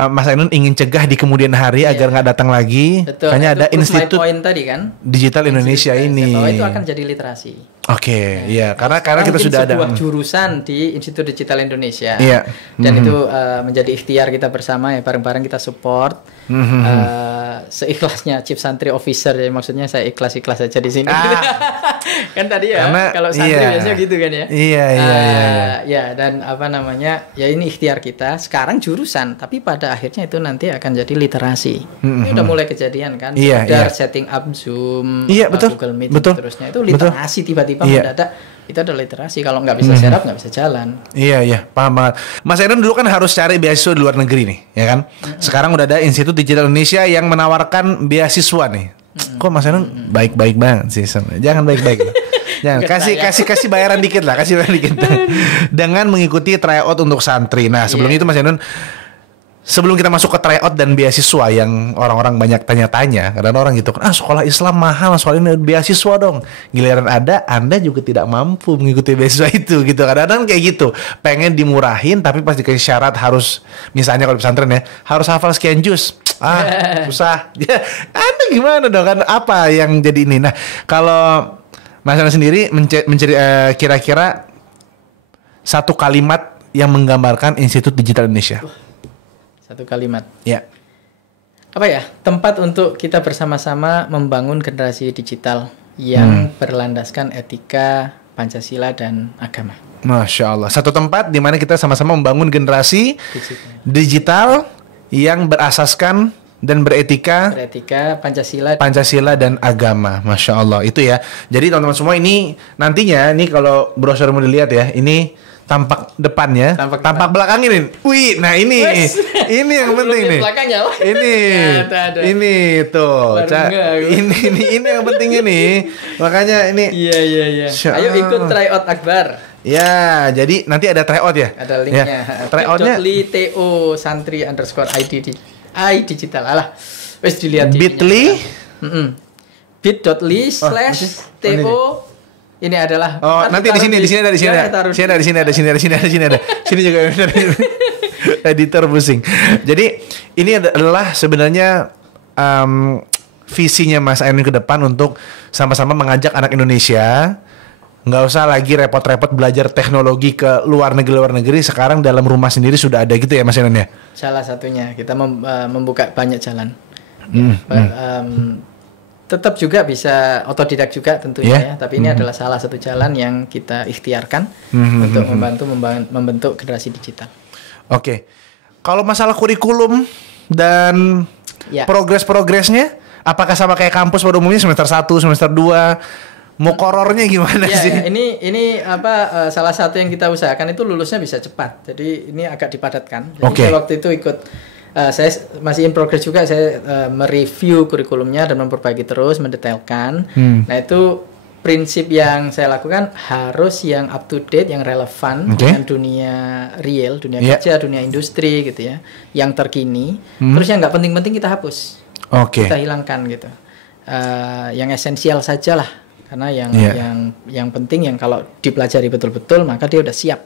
Mas Ainun ingin cegah di kemudian hari agar nggak datang lagi. Betul. Makanya ada Institut tadi kan? Digital Indonesia ini. Bahwa itu akan jadi literasi. Oke, iya, karena kita sudah ada sebuah jurusan di Institut Digital Indonesia. Iya. Dan itu menjadi ikhtiar kita bersama ya, bareng-bareng kita support. Seikhlasnya Chief Santri Officer, ya maksudnya saya ikhlas-ikhlas aja di sini. Kan tadi ya, karena, kalau santri biasanya gitu kan ya. Iya. Ya, dan apa namanya? Ya ini ikhtiar kita. Sekarang jurusan, tapi pada akhirnya itu nanti akan jadi literasi. Ini udah mulai kejadian kan. Setting up Zoom, Google Meet dan seterusnya. Itu literasi tiba-tiba mendadak. Itu adalah literasi. Kalau nggak bisa serap, nggak bisa jalan. Iya, paham banget. Mas Ainun dulu kan harus cari beasiswa di luar negeri nih, ya kan? Sekarang udah ada Institut Digital Indonesia yang menawarkan beasiswa nih. Kok Mas Ainun baik-baik banget sih? Jangan baik-baik. Jangan kasih bayaran dikit lah, dengan mengikuti tryout untuk santri. Nah, sebelum itu Mas Ainun, sebelum kita masuk ke tryout dan beasiswa yang orang-orang banyak tanya-tanya, kadang orang gitu kan, sekolah Islam mahal, soal ini beasiswa dong. Giliran Anda juga tidak mampu mengikuti beasiswa itu gitu. Kadang-kadang kayak gitu, pengen dimurahin tapi pas dikasih syarat harus, misalnya kalau di pesantren ya, harus hafal sekian juz. Susah. Anda gimana dong kan? Apa yang jadi ini? Nah, kalau Mas Ainun sendiri mencari kira-kira satu kalimat yang menggambarkan Institut Digital Indonesia. Satu kalimat. Ya. Apa ya? Tempat untuk kita bersama-sama membangun generasi digital yang berlandaskan etika, Pancasila dan agama. Masya Allah. Satu tempat di mana kita sama-sama membangun generasi digital yang berasaskan dan beretika Pancasila dan agama. Masya Allah. Itu ya. Jadi teman-teman semua ini nantinya nih kalau brosur mau dilihat ya, ini tampak depannya, tampak belakang ini. Wih, nah ini yang penting nih. Ini tuh. Ini yang penting ini. Makanya ini. Iya. Ayo ikut tryout Akbar. Ya, jadi nanti ada tryout ya. Ada linknya. Ya. Tryoutnya .ly _santri_id digital. Alah, wes dilihat bit.ly bit.ly/to. Ini adalah nanti di sini ada. Sini juga editor pusing. Jadi ini adalah sebenarnya visinya Mas Ainun ke depan untuk sama-sama mengajak anak Indonesia nggak usah lagi repot-repot belajar teknologi ke luar negeri. Sekarang dalam rumah sendiri sudah ada gitu ya Mas Ainun ya? Salah satunya kita membuka banyak jalan. Tetap juga bisa otodidak juga tentunya ya, tapi ini adalah salah satu jalan yang kita ikhtiarkan untuk membentuk generasi digital. Oke. Kalau masalah kurikulum dan progresnya, apakah sama kayak kampus pada umumnya semester 1, semester 2? Mukorornya gimana sih? Ini salah satu yang kita usahakan itu lulusnya bisa cepat. Jadi ini agak dipadatkan. Jadi saya waktu itu ikut saya masih in progress juga, saya mereview kurikulumnya dan memperbaiki terus, mendetailkan. Nah itu prinsip yang saya lakukan harus yang up to date, yang relevan dengan dunia real, dunia kerja, dunia industri gitu ya, yang terkini. Terus yang nggak penting-penting kita hapus, kita hilangkan gitu. Yang esensial saja lah. Karena yang penting yang kalau dipelajari betul-betul maka dia udah siap.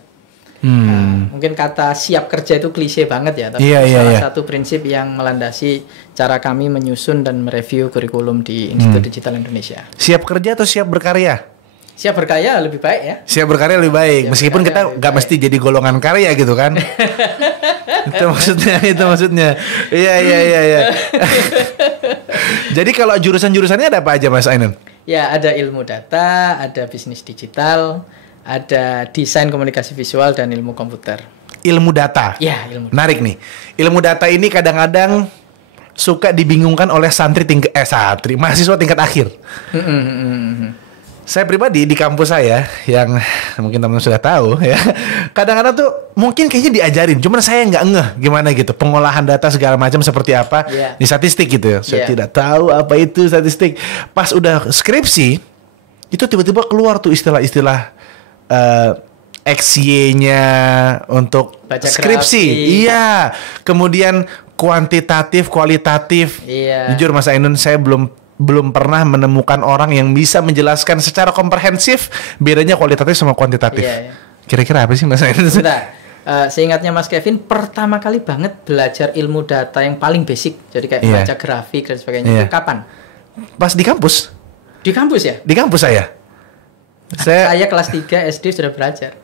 Nah, mungkin kata siap kerja itu klise banget ya, tapi salah satu prinsip yang melandasi cara kami menyusun dan mereview kurikulum di Institut Digital Indonesia. Siap kerja atau siap berkarya? Siap berkarya lebih baik ya. Siap berkarya lebih baik, meskipun kita nggak mesti jadi golongan karya gitu kan. itu maksudnya. Iya. Jadi kalau jurusan-jurusannya ada apa aja Mas Ainun? Ya, ada ilmu data, ada bisnis digital, ada desain komunikasi visual dan ilmu komputer. Ilmu data. Ya, ilmu. Menarik nih. Ilmu data ini kadang-kadang suka dibingungkan oleh mahasiswa tingkat akhir. Saya pribadi di kampus saya yang mungkin teman-teman sudah tahu ya, kadang-kadang tuh mungkin kayaknya diajarin, cuman saya nggak ngeh gimana gitu pengolahan data segala macam seperti apa di statistik gitu ya. Saya tidak tahu apa itu statistik. Pas udah skripsi itu tiba-tiba keluar tuh istilah-istilah XY-nya untuk baca skripsi. grafik. Iya. Kemudian kuantitatif, kualitatif. Iya. Jujur Mas Ainun, saya belum pernah menemukan orang yang bisa menjelaskan secara komprehensif bedanya kualitatif sama kuantitatif. Iya. Kira-kira apa sih Mas Ainun? Sebentar. Seingatnya Mas Kevin, pertama kali banget belajar ilmu data yang paling basic. Jadi kayak baca grafik dan sebagainya. Itu kapan? Pas di kampus. Di kampus ya? Di kampus saya. Saya kelas 3 SD sudah belajar.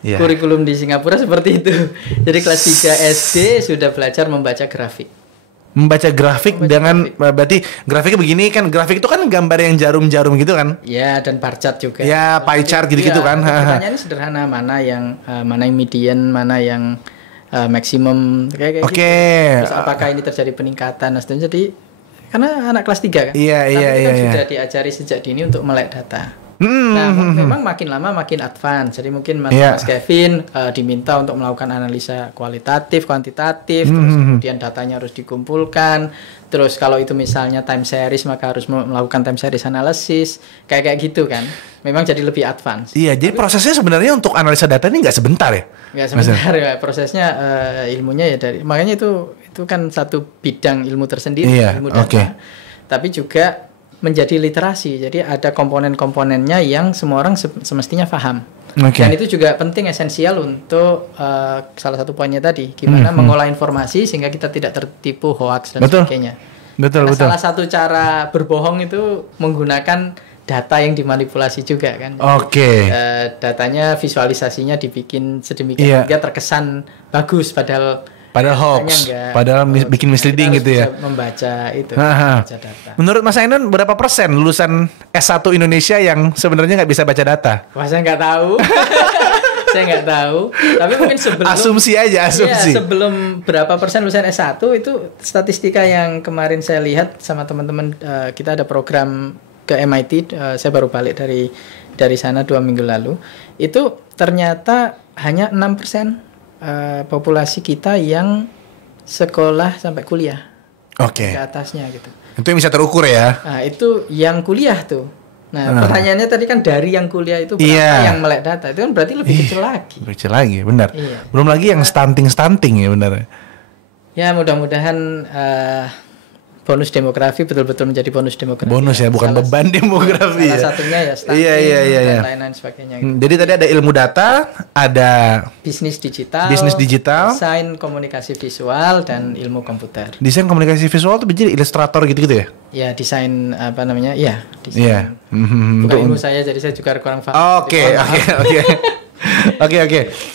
Kurikulum di Singapura seperti itu. Jadi kelas 3 SD sudah belajar membaca grafik. Membaca grafik berarti grafiknya begini kan, grafik itu kan gambar yang jarum-jarum gitu kan? Ya, dan bar chart juga. Ya, pie chart gitu-gitu kan. Pertanyaannya sederhana, mana yang median, mana yang maksimum kayak gitu. Terus apakah ini terjadi peningkatan? Nah, jadi karena anak kelas 3 kan. Tapi sudah diajari sejak dini untuk melek data. Nah, memang makin lama makin advance. Jadi mungkin Mas Kevin diminta untuk melakukan analisa kualitatif, kuantitatif, terus kemudian datanya harus dikumpulkan. Terus kalau itu misalnya time series maka harus melakukan time series analysis, kayak gitu kan. Memang jadi lebih advance. Iya, jadi prosesnya sebenarnya untuk analisa data ini nggak sebentar ya? Nggak sebentar ya, prosesnya ilmunya ya makanya itu kan satu bidang ilmu tersendiri, ilmu data. Tapi juga menjadi literasi. Jadi ada komponen-komponennya yang semua orang semestinya paham. Dan itu juga penting, esensial untuk salah satu poinnya tadi, gimana mengolah informasi sehingga kita tidak tertipu hoax dan sebagainya. Betul. Salah satu cara berbohong itu menggunakan data yang dimanipulasi juga kan. Datanya, visualisasinya dibikin sedemikian hingga terkesan bagus padahal hoax, padahal bikin misleading gitu ya. Membaca data. Menurut Mas Ainun berapa persen lulusan S1 Indonesia yang sebenarnya nggak bisa baca data? Wah, saya nggak tahu. Saya nggak tahu. Tapi mungkin sebelum asumsi. Sebelum berapa persen lulusan S1 itu statistika yang kemarin saya lihat sama teman-teman, kita ada program ke MIT. Saya baru balik dari sana 2 minggu lalu. Itu ternyata hanya 6% populasi kita yang sekolah sampai kuliah. Ke atasnya gitu. Itu yang bisa terukur ya. Nah, itu yang kuliah tuh. Nah, pertanyaannya tadi kan dari yang kuliah itu berapa yang melek data? Itu kan berarti lebih kecil lagi. Kecil lagi, benar. Belum lagi yang stunting ya, benar. Ya, mudah-mudahan bonus demografi betul-betul menjadi bonus demografi. Bonus ya, bukan beban demografi. Salah satunya ya stunting dan lain-lain sebagainya. Jadi tadi ada ilmu data, ada bisnis digital, desain komunikasi visual dan ilmu komputer. Desain komunikasi visual itu jadi ilustrator gitu ya? Ya, desain apa namanya? Ya, desain. Bukan ilmu saya, jadi saya juga kurang paham. Oke.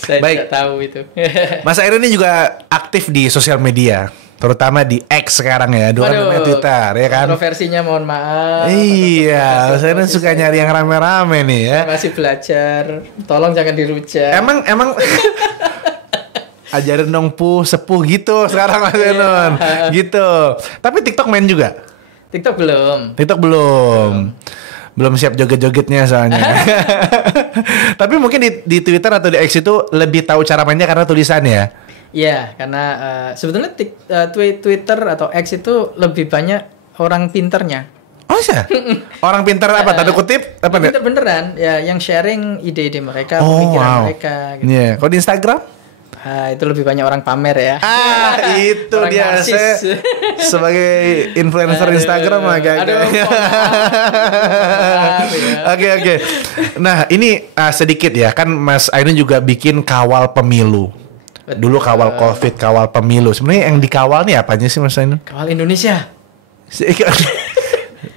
Saya tidak tahu itu. Mas Ainun ini juga aktif di sosial media, terutama di X sekarang ya, namanya Twitter ya kan. Kontroversinya mohon maaf. Iya, saya suka nyari yang rame-rame nih ya. Masih belajar, tolong jangan dirujak. Emang ajarin dong sepuh gitu sekarang Mas Ainun. Gitu. Tapi TikTok main juga? TikTok belum. Belum siap joget-jogetnya soalnya. Tapi mungkin di Twitter atau di X itu lebih tahu cara mainnya karena tulisan ya. Iya, karena sebetulnya Twitter atau X itu lebih banyak orang pinternya. Oh iya? Orang pinter apa? Tanda kutip? Apa pinter beneran, ya, yang sharing ide-ide mereka, pemikiran mereka. Gitu. Kalau di Instagram? Itu lebih banyak orang pamer ya. Itu orang dia. narsis. Saya sebagai influencer Instagram agak-agak. Oke. Nah, ini sedikit ya. Kan Mas Ainun juga bikin kawal pemilu. Dulu kawal COVID, kawal pemilu. Sebenarnya yang dikawal nih apanya sih Mas Ainun? Kawal Indonesia.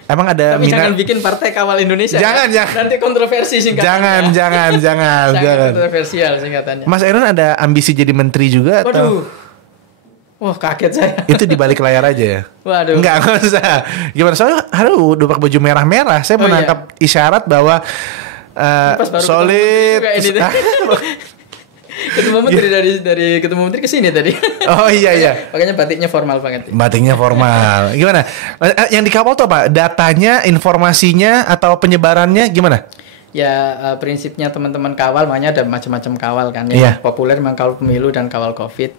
Emang ada Tapi jangan bikin partai kawal Indonesia. Jangan. Nanti kontroversi singkatannya. Jangan. Jangan kontroversial singkatannya. Mas Ainun ada ambisi jadi menteri juga atau? Wah, kaget saya. Itu di balik layar aja ya? Waduh. Enggak usah. Gimana? Soalnya udah pakai baju merah-merah. Saya menangkap isyarat bahwa solid. Ketemu menteri dari ketemu menteri ke sini tadi. Oh iya. Makanya batiknya formal banget. Batiknya formal. Gimana? Yang dikawal tuh apa? Datanya, informasinya, atau penyebarannya gimana? Ya prinsipnya teman-teman kawal, makanya ada macam-macam kawal kan. Yang populer memang kawal pemilu dan kawal COVID.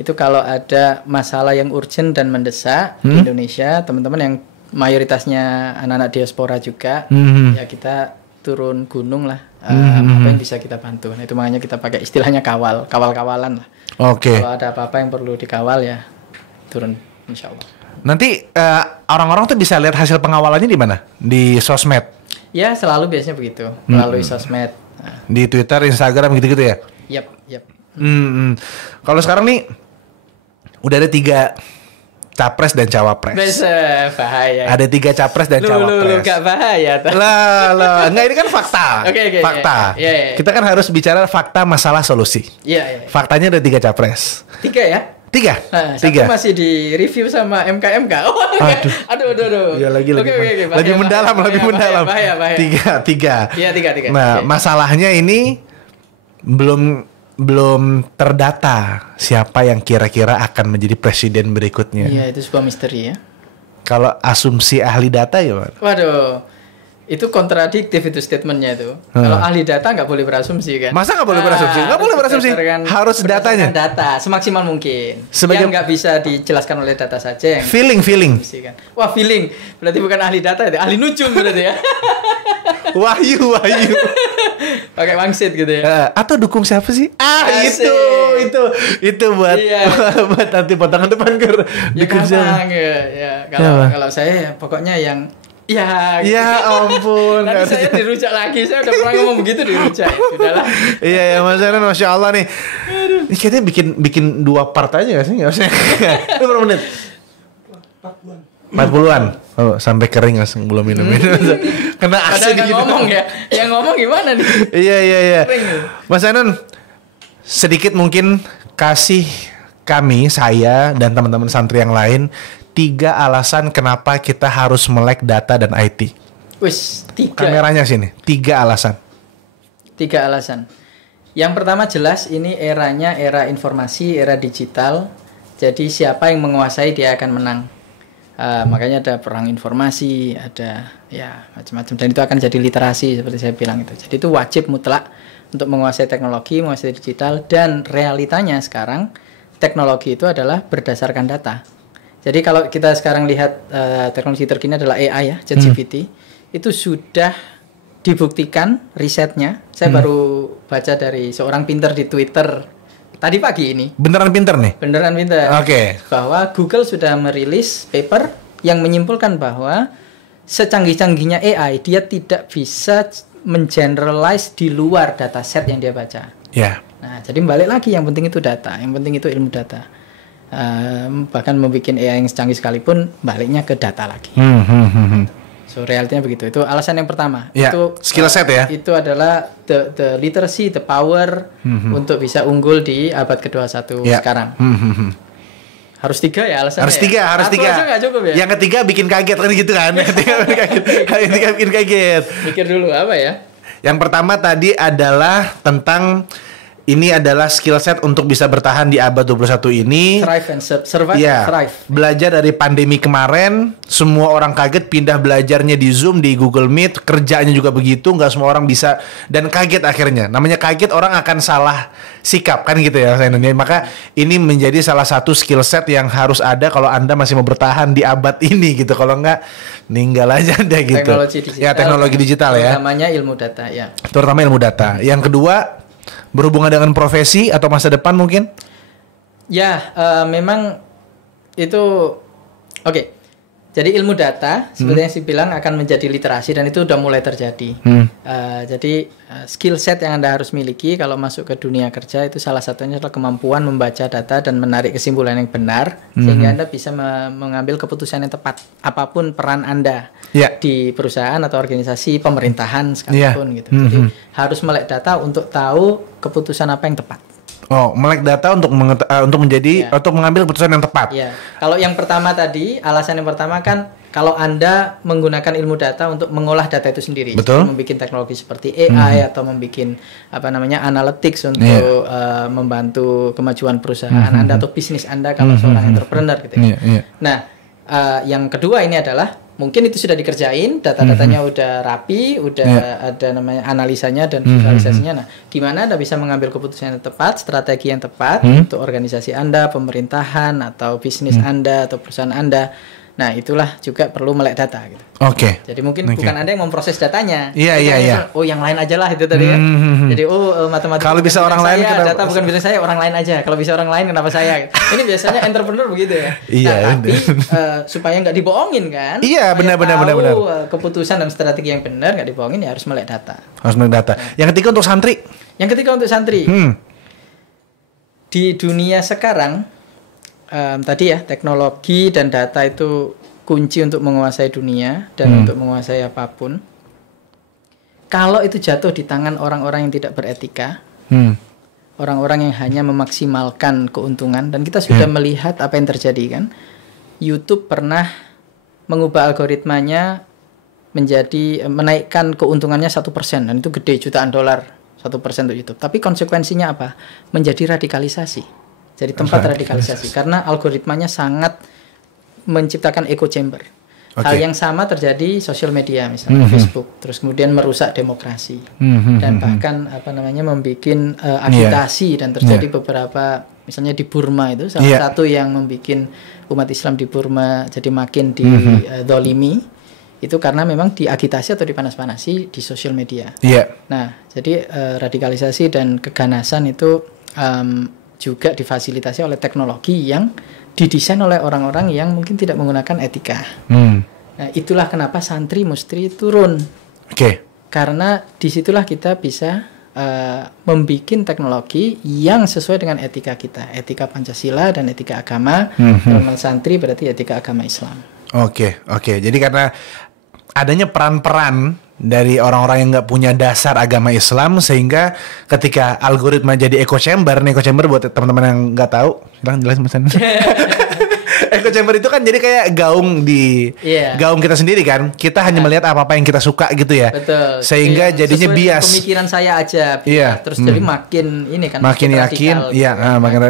Itu kalau ada masalah yang urgent dan mendesak di Indonesia, teman-teman yang mayoritasnya anak-anak diaspora juga, ya kita turun gunung lah. Apa yang bisa kita bantu. Nah, itu makanya kita pakai istilahnya kawal-kawalan lah. Oke. Kalau ada apa-apa yang perlu dikawal ya turun, insya Allah. Nanti orang-orang tuh bisa lihat hasil pengawalannya di mana? Di sosmed? Ya selalu biasanya begitu, melalui sosmed. Nah. Di Twitter, Instagram gitu-gitu ya? Yap. Kalau sekarang nih udah ada 3 capres dan cawapres. Bahaya. Ada 3 capres dan cawapres. Lu gak bahaya. Lah, enggak, ini kan fakta. Oke. Fakta. Iya. Kita kan harus bicara fakta masalah solusi. Iya. Faktanya ada 3 capres. 3 ya? 3. Satu masih di review sama MKMK. Aduh. Iya lagi. Bahaya, lebih mendalam. Bahaya. 3. Iya, 3. Nah, masalahnya ini belum terdata siapa yang kira-kira akan menjadi presiden berikutnya. Iya, itu sebuah misteri ya. Kalau asumsi ahli data gimana? Waduh, itu kontradiktif itu statementnya itu. Kalau ahli data nggak boleh berasumsi kan? Masa nggak boleh berasumsi? Nggak boleh berasumsi. Harus datanya. Data semaksimal mungkin. Yang nggak bisa dijelaskan oleh data saja. Feeling. Kan? Wah, feeling. Berarti bukan ahli data itu, ahli nujum berarti ya. Wahyu. Pakai wangsit gitu ya. Atau dukung siapa sih? Itu buat buat nanti potongan depan dukung siapa? Ya. Kalau saya pokoknya yang gitu. Ampun. Nanti saya dirujak lagi. Saya udah pernah ngomong begitu dirujak. Sudahlah. Iya Mas Ainun, Masya Allah nih. Ini kayaknya bikin 2 part aja gak sih? Gak usah. Itu berapa menit? 40-an. Oh, sampai kering langsung belum minum. Kena asin gitu. Ngomong ya. Yang ngomong gimana nih? Iya. Mas Ainun, sedikit mungkin kasih saya dan teman-teman santri yang lain 3 alasan kenapa kita harus melek data dan IT. Wis, 3. Kameranya sini. 3 alasan. 3 alasan. Yang pertama jelas ini era informasi, era digital. Jadi siapa yang menguasai dia akan menang. Makanya ada perang informasi, ada ya macam-macam, dan itu akan jadi literasi seperti saya bilang itu. Jadi itu wajib mutlak untuk menguasai teknologi, menguasai digital, dan realitanya sekarang teknologi itu adalah berdasarkan data. Jadi kalau kita sekarang lihat teknologi terkini adalah AI ya, ChatGPT, itu sudah dibuktikan risetnya. Saya baru baca dari seorang pinter di Twitter tadi pagi ini. Beneran pinter nih? Beneran pinter. Oke. Bahwa Google sudah merilis paper yang menyimpulkan bahwa secanggih-canggihnya AI, dia tidak bisa mengeneralize di luar dataset yang dia baca. Ya. Nah, jadi balik lagi, yang penting itu data, yang penting itu ilmu data. Bahkan membuat AI yang secanggih sekalipun, baliknya ke data lagi. So realitinya begitu. Itu alasan yang pertama. Ya, itu skill set ya. Itu adalah the literacy, the power untuk bisa unggul di abad ke-21 sekarang. Harus 3 ya alasannya. Harus 3. Aja nggak cukup ya. Yang ketiga bikin kaget kan gitu kan. Yang ketiga bikin kaget. Mikir dulu apa ya? Yang pertama tadi adalah tentang ini adalah skill set untuk bisa bertahan di abad 21 ini. Thrive and survive. Thrive. Belajar dari pandemi kemarin, semua orang kaget pindah belajarnya di Zoom, di Google Meet, kerjanya juga begitu, nggak semua orang bisa, dan kaget akhirnya. Namanya kaget, orang akan salah sikap kan gitu ya. Maka ini menjadi salah satu skill set yang harus ada kalau Anda masih mau bertahan di abad ini gitu. Kalau nggak, ninggal aja deh gitu. Teknologi digital. Ya, teknologi digital ya. Namanya ilmu data ya. Terutama ilmu data. Yang kedua, berhubungan dengan profesi atau masa depan mungkin? Ya, memang itu oke. Jadi ilmu data seperti yang saya bilang akan menjadi literasi dan itu udah mulai terjadi. Jadi skill set yang Anda harus miliki kalau masuk ke dunia kerja itu salah satunya adalah kemampuan membaca data dan menarik kesimpulan yang benar sehingga Anda bisa mengambil keputusan yang tepat apapun peran Anda di perusahaan atau organisasi pemerintahan sekalipun gitu. Jadi harus melek data untuk tahu keputusan apa yang tepat. Oh, melek data untuk untuk mengambil keputusan yang tepat. Ya. Kalau yang pertama tadi, alasan yang pertama kan kalau Anda menggunakan ilmu data untuk mengolah data itu sendiri, betul. Membuat teknologi seperti AI atau membuat analytics untuk membantu kemajuan perusahaan Anda atau bisnis Anda kalau seorang entrepreneur gitu ya. Nah, yang kedua ini adalah mungkin itu sudah dikerjain, data-datanya udah rapi, udah ada namanya analisanya dan visualisasinya. Nah, gimana Anda bisa mengambil keputusan yang tepat, strategi yang tepat untuk organisasi Anda, pemerintahan atau bisnis Anda atau perusahaan Anda. Nah, itulah juga perlu melek data gitu. Oke. Jadi mungkin bukan Anda yang memproses datanya. Iya. Oh, yang lain aja lah itu tadi ya. Jadi matematika. Kalau bisa orang lain, data bukan bidang saya, orang lain aja. Kalau bisa orang lain kenapa saya? Ini biasanya entrepreneur begitu ya. Iya. Tapi supaya nggak dibohongin kan? Iya, benar. Keputusan dan strategi yang benar nggak dibohongin ya harus melek data. Harus melek data. Yang ketiga untuk santri. Di dunia sekarang tadi ya teknologi dan data itu kunci untuk menguasai dunia dan untuk menguasai apapun. Kalau itu jatuh di tangan orang-orang yang tidak beretika, orang-orang yang hanya memaksimalkan keuntungan, dan kita sudah melihat apa yang terjadi kan. YouTube pernah mengubah algoritmanya menjadi menaikkan keuntungannya 1% dan itu gede, jutaan dolar 1% untuk YouTube. Tapi konsekuensinya apa? Menjadi radikalisasi. Jadi tempat radikalisasi karena algoritmanya sangat menciptakan echo chamber. Hal yang sama terjadi sosial media misalnya Facebook, terus kemudian merusak demokrasi dan bahkan membuat agitasi dan terjadi beberapa misalnya di Burma itu salah satu yang membuat umat Islam di Burma jadi makin didolimi itu karena memang diagitasi atau dipanas-panasi di sosial media. Nah, jadi radikalisasi dan keganasan itu juga difasilitasi oleh teknologi yang didesain oleh orang-orang yang mungkin tidak menggunakan etika. Nah, itulah kenapa santri mesti turun. Karena disitulah kita bisa membuat teknologi yang sesuai dengan etika kita, etika Pancasila dan etika agama. Kalau santri berarti etika agama Islam. Jadi karena adanya peran-peran dari orang-orang yang nggak punya dasar agama Islam sehingga ketika algoritma jadi echo chamber buat teman-teman yang nggak tahu, jelas Mas. Echo chamber itu kan jadi kayak gaung gaung kita sendiri kan. Kita hanya melihat apa-apa yang kita suka gitu ya. Betul. Sehingga jadinya bias. Pemikiran saya aja. Terus jadi makin ini kan. Makin yakin.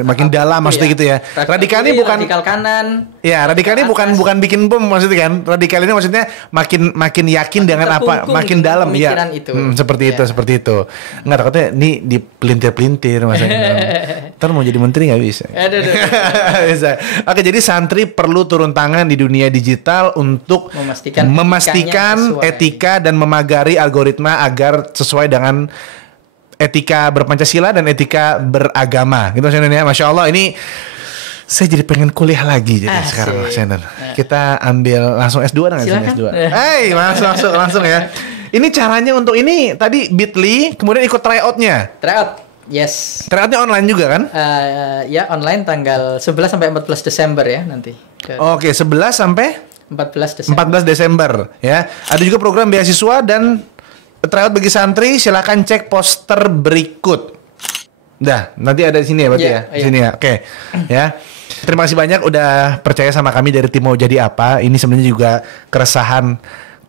Makin dalam maksudnya gitu ya. Radikal ini bukan radikal kanan. Ya, radikal ini bukan bikin bom maksudnya kan. Radikal ini maksudnya makin yakin dengan apa, makin dalam ya. Seperti itu. Enggak, takutnya ini dipelintir-pelintir maksudnya. Ntar mau jadi menteri nggak bisa. Bisa. Oke, jadi santri perlu turun tangan di dunia digital untuk memastikan etika dan memagari algoritma agar sesuai dengan etika berpancasila dan etika beragama. Gitu Mas ya. Masya Allah, ini saya jadi pengen kuliah lagi jadi sekarang Mas Hendon. Kita ambil langsung S2 nggak sih S2? Langsung ya. Ini caranya untuk ini tadi Bitly, kemudian ikut tryout-nya. Yes. Tryout-nya online juga kan? Ya online tanggal 11 sampai 14 Desember ya nanti. Oke, 11 sampai 14 Desember ya. Ada juga program beasiswa dan tryout bagi santri, silakan cek poster berikut. Dah, nanti ada di sini ya berarti ya. Di sini ya. Oke. Ya. Terima kasih banyak udah percaya sama kami dari tim Mau Jadi Apa. Ini sebenarnya juga keresahan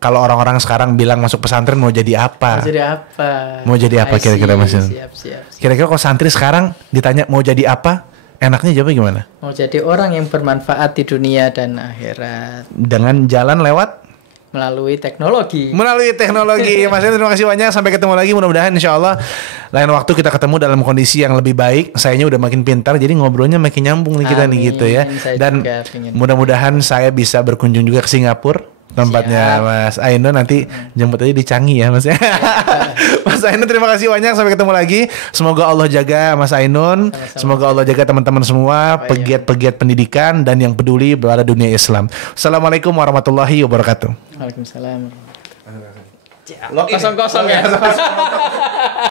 kalau orang-orang sekarang bilang masuk pesantren mau jadi apa? Mau jadi apa kira-kira Mas? Siap. Kira-kira kalau santri sekarang ditanya mau jadi apa, enaknya jawabnya gimana? Mau jadi orang yang bermanfaat di dunia dan akhirat. Dengan jalan lewat? Melalui teknologi. Mas, terima kasih banyak. Sampai ketemu lagi mudah-mudahan insyaallah lain waktu kita ketemu dalam kondisi yang lebih baik. Sayanya udah makin pintar jadi ngobrolnya makin nyambung nih kita nih gitu ya. Dan mudah-mudahan saya bisa berkunjung juga ke Singapura. tempatnya Mas Ainun, nanti jemput aja di Canggih ya Mas ya. Mas Ainun terima kasih banyak, sampai ketemu lagi. Semoga Allah jaga Mas Ainun. Sama-sama. Semoga Allah jaga teman-teman semua, pegiat-pegiat pendidikan dan yang peduli pada dunia Islam. Assalamualaikum warahmatullahi wabarakatuh. Waalaikumsalam. Kosong-kosong ya.